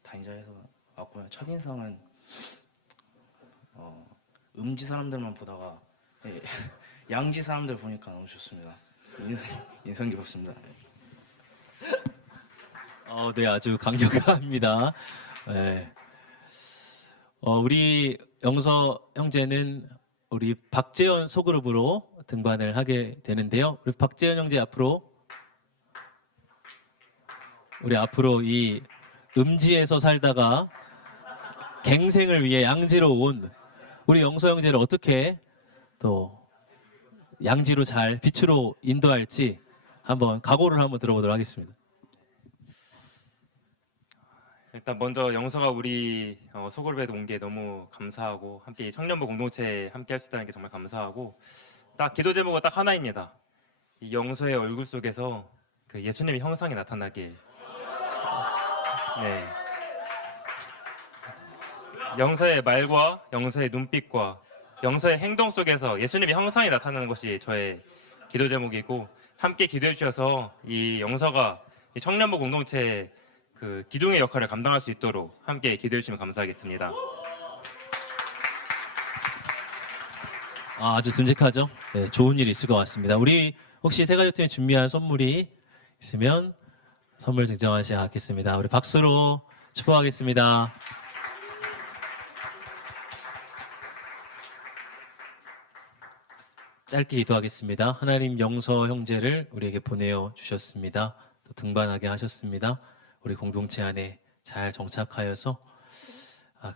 다니자 해서 왔고요. 첫인상은 음지 사람들만 보다가 양지 사람들 보니까 너무 좋습니다. 인상 깊었습니다. 네, 아주 강력합니다. 네. 우리 영서 형제는 우리 박재현 소그룹으로 등반을 하게 되는데요. 우리 박재현 형제 앞으로 이 음지에서 살다가 갱생을 위해 양지로 온 우리 영서 형제를 어떻게 또 양지로 잘 빛으로 인도할지 한번 각오를 한번 들어보도록 하겠습니다. 일단 먼저 영서가 우리 소그룹에 온 게 너무 감사하고 함께 이 청년부 공동체에 함께 할 수 있다는 게 정말 감사하고 딱 기도 제목은 딱 하나입니다. 이 영서의 얼굴 속에서 그 예수님의 형상이 나타나게. 네. 영서의 말과 영서의 눈빛과 영서의 행동 속에서 예수님의 형상이 나타나는 것이 저의 기도 제목이고 함께 기도해 주셔서 이 영서가 이 청년부 공동체의 그 기둥의 역할을 감당할 수 있도록 함께 기도해 주시면 감사하겠습니다. 아주 듬직하죠? 네, 좋은 일이 있을 것 같습니다. 우리 혹시 새가족팀에 준비한 선물이 있으면 선물 증정하셔야 하겠습니다. 우리 박수로 축복하겠습니다. 짧게 기도하겠습니다. 하나님 영서 형제를 우리에게 보내어 주셨습니다. 또 등반하게 하셨습니다. 우리 공동체 안에 잘 정착하여서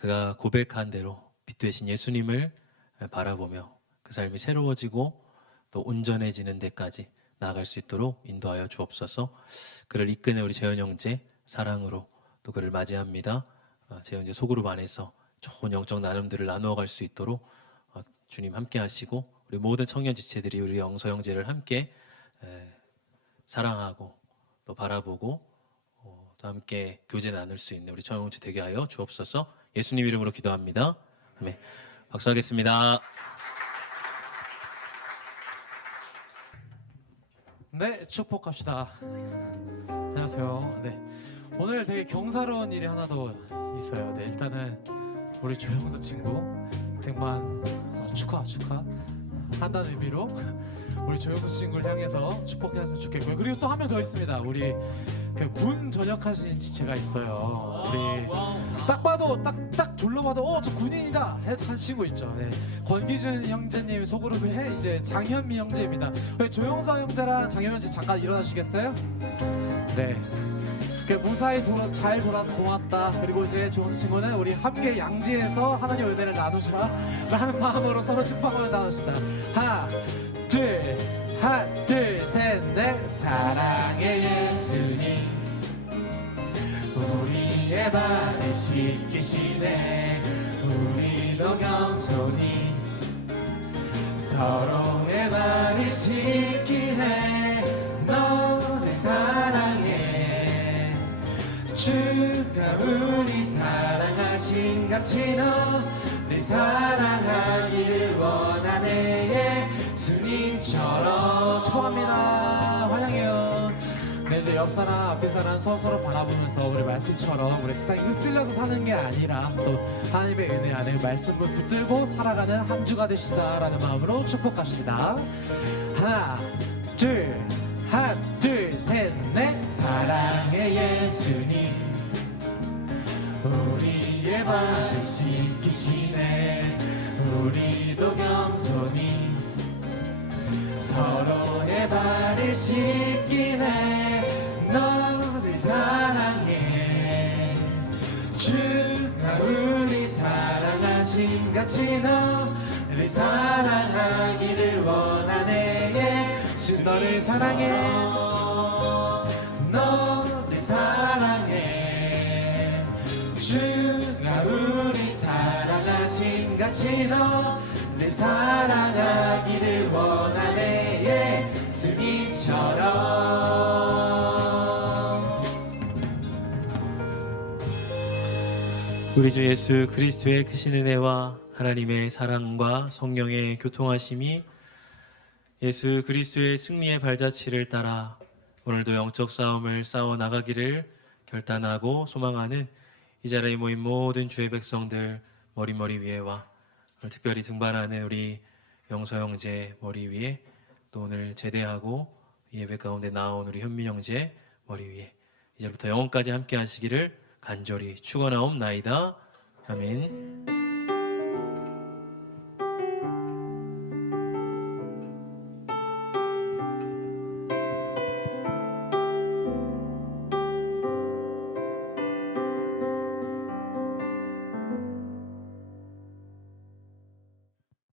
그가 고백한 대로 빛 되신 예수님을 바라보며 그 삶이 새로워지고 또 온전해지는 데까지 나아갈 수 있도록 인도하여 주옵소서. 그를 이끄는 우리 재현 형제 사랑으로 또 그를 맞이합니다. 제 형제 소그룹 안에서 좋은 영적 나눔들을 나누어 갈 수 있도록 주님 함께 하시고 우리 모든 청년 지체들이 우리 영서 형제를 함께 사랑하고 또 바라보고 또 함께 교제 나눌 수 있는 우리 청년지 되게 하여 주옵소서. 예수님 이름으로 기도합니다. 아멘. 박수하겠습니다. 네, 축복합시다. 안녕하세요. 네, 오늘 되게 경사로운 일이 하나 더 있어요. 네, 일단은 우리 조영서 친구 등반 축하 한다는 의미로 우리 조영서 친구를 향해서 축복했으면 좋겠고요. 그리고 또 한 명 더 있습니다. 우리 그 군 전역하신 지체가 있어요. 우리 딱 봐도 딱 졸라봐도 저 군인이다 한 친구 있죠. 네. 권기준 형제님 소그룹의 이제 장현미 형제입니다. 왜 조영서 형제랑 장현미 형제 잠깐 일어나 주시겠어요? 네. 그 무사히 잘 돌아서 고맙다. 그리고 이제 조영서 친구는 우리 함께 양지에서 하나님 은혜를 나누자라는 마음으로 서로 축복을 나눕시다. 하나 둘 셋 넷. 사랑의 예수님 우리의 발을 씻기시네. 우리도 겸손히 서로의 발을 씻기네. 너를 사랑해. 주가 우리 사랑하신 같이 너를 사랑하기를 원하네. 예수님처럼 축복합니다. 환영해요. 네, 이제 옆 사람 앞에 사람 서로 바라보면서 우리 말씀처럼 우리 세상에 휩쓸려서 사는 게 아니라 또 하나님의 은혜 안에 말씀을 붙들고 살아가는 한 주가 됩시다라는 마음으로 축복합시다. 하나 둘 셋 넷. 사랑의 예수님 우리의 발을 씻기시네. 우리도 겸손히 서로의 발을 씻기네. 너를 사랑해. 주가 우리 사랑하신 같이 너를 사랑하기를 원하네. 예수 너를 사랑해. 너를 사랑해. 주가 우리 사랑하신 같이 너를 사랑하기를 원하네. 예수님처럼. 우리 주 예수 그리스도의 크신 은혜와 하나님의 사랑과 성령의 교통하심이 예수 그리스도의 승리의 발자취를 따라 오늘도 영적 싸움을 싸워 나가기를 결단하고 소망하는 이 자리에 모인 모든 주의 백성들 머리 위에와 오늘 특별히 등반하는 우리 영서 형제 머리 위에 또 오늘 제대하고 예배 가운데 나온 우리 현민 형제 머리 위에 이제부터 영원까지 함께 하시기를 간절히 축원하옵나이다. 아멘.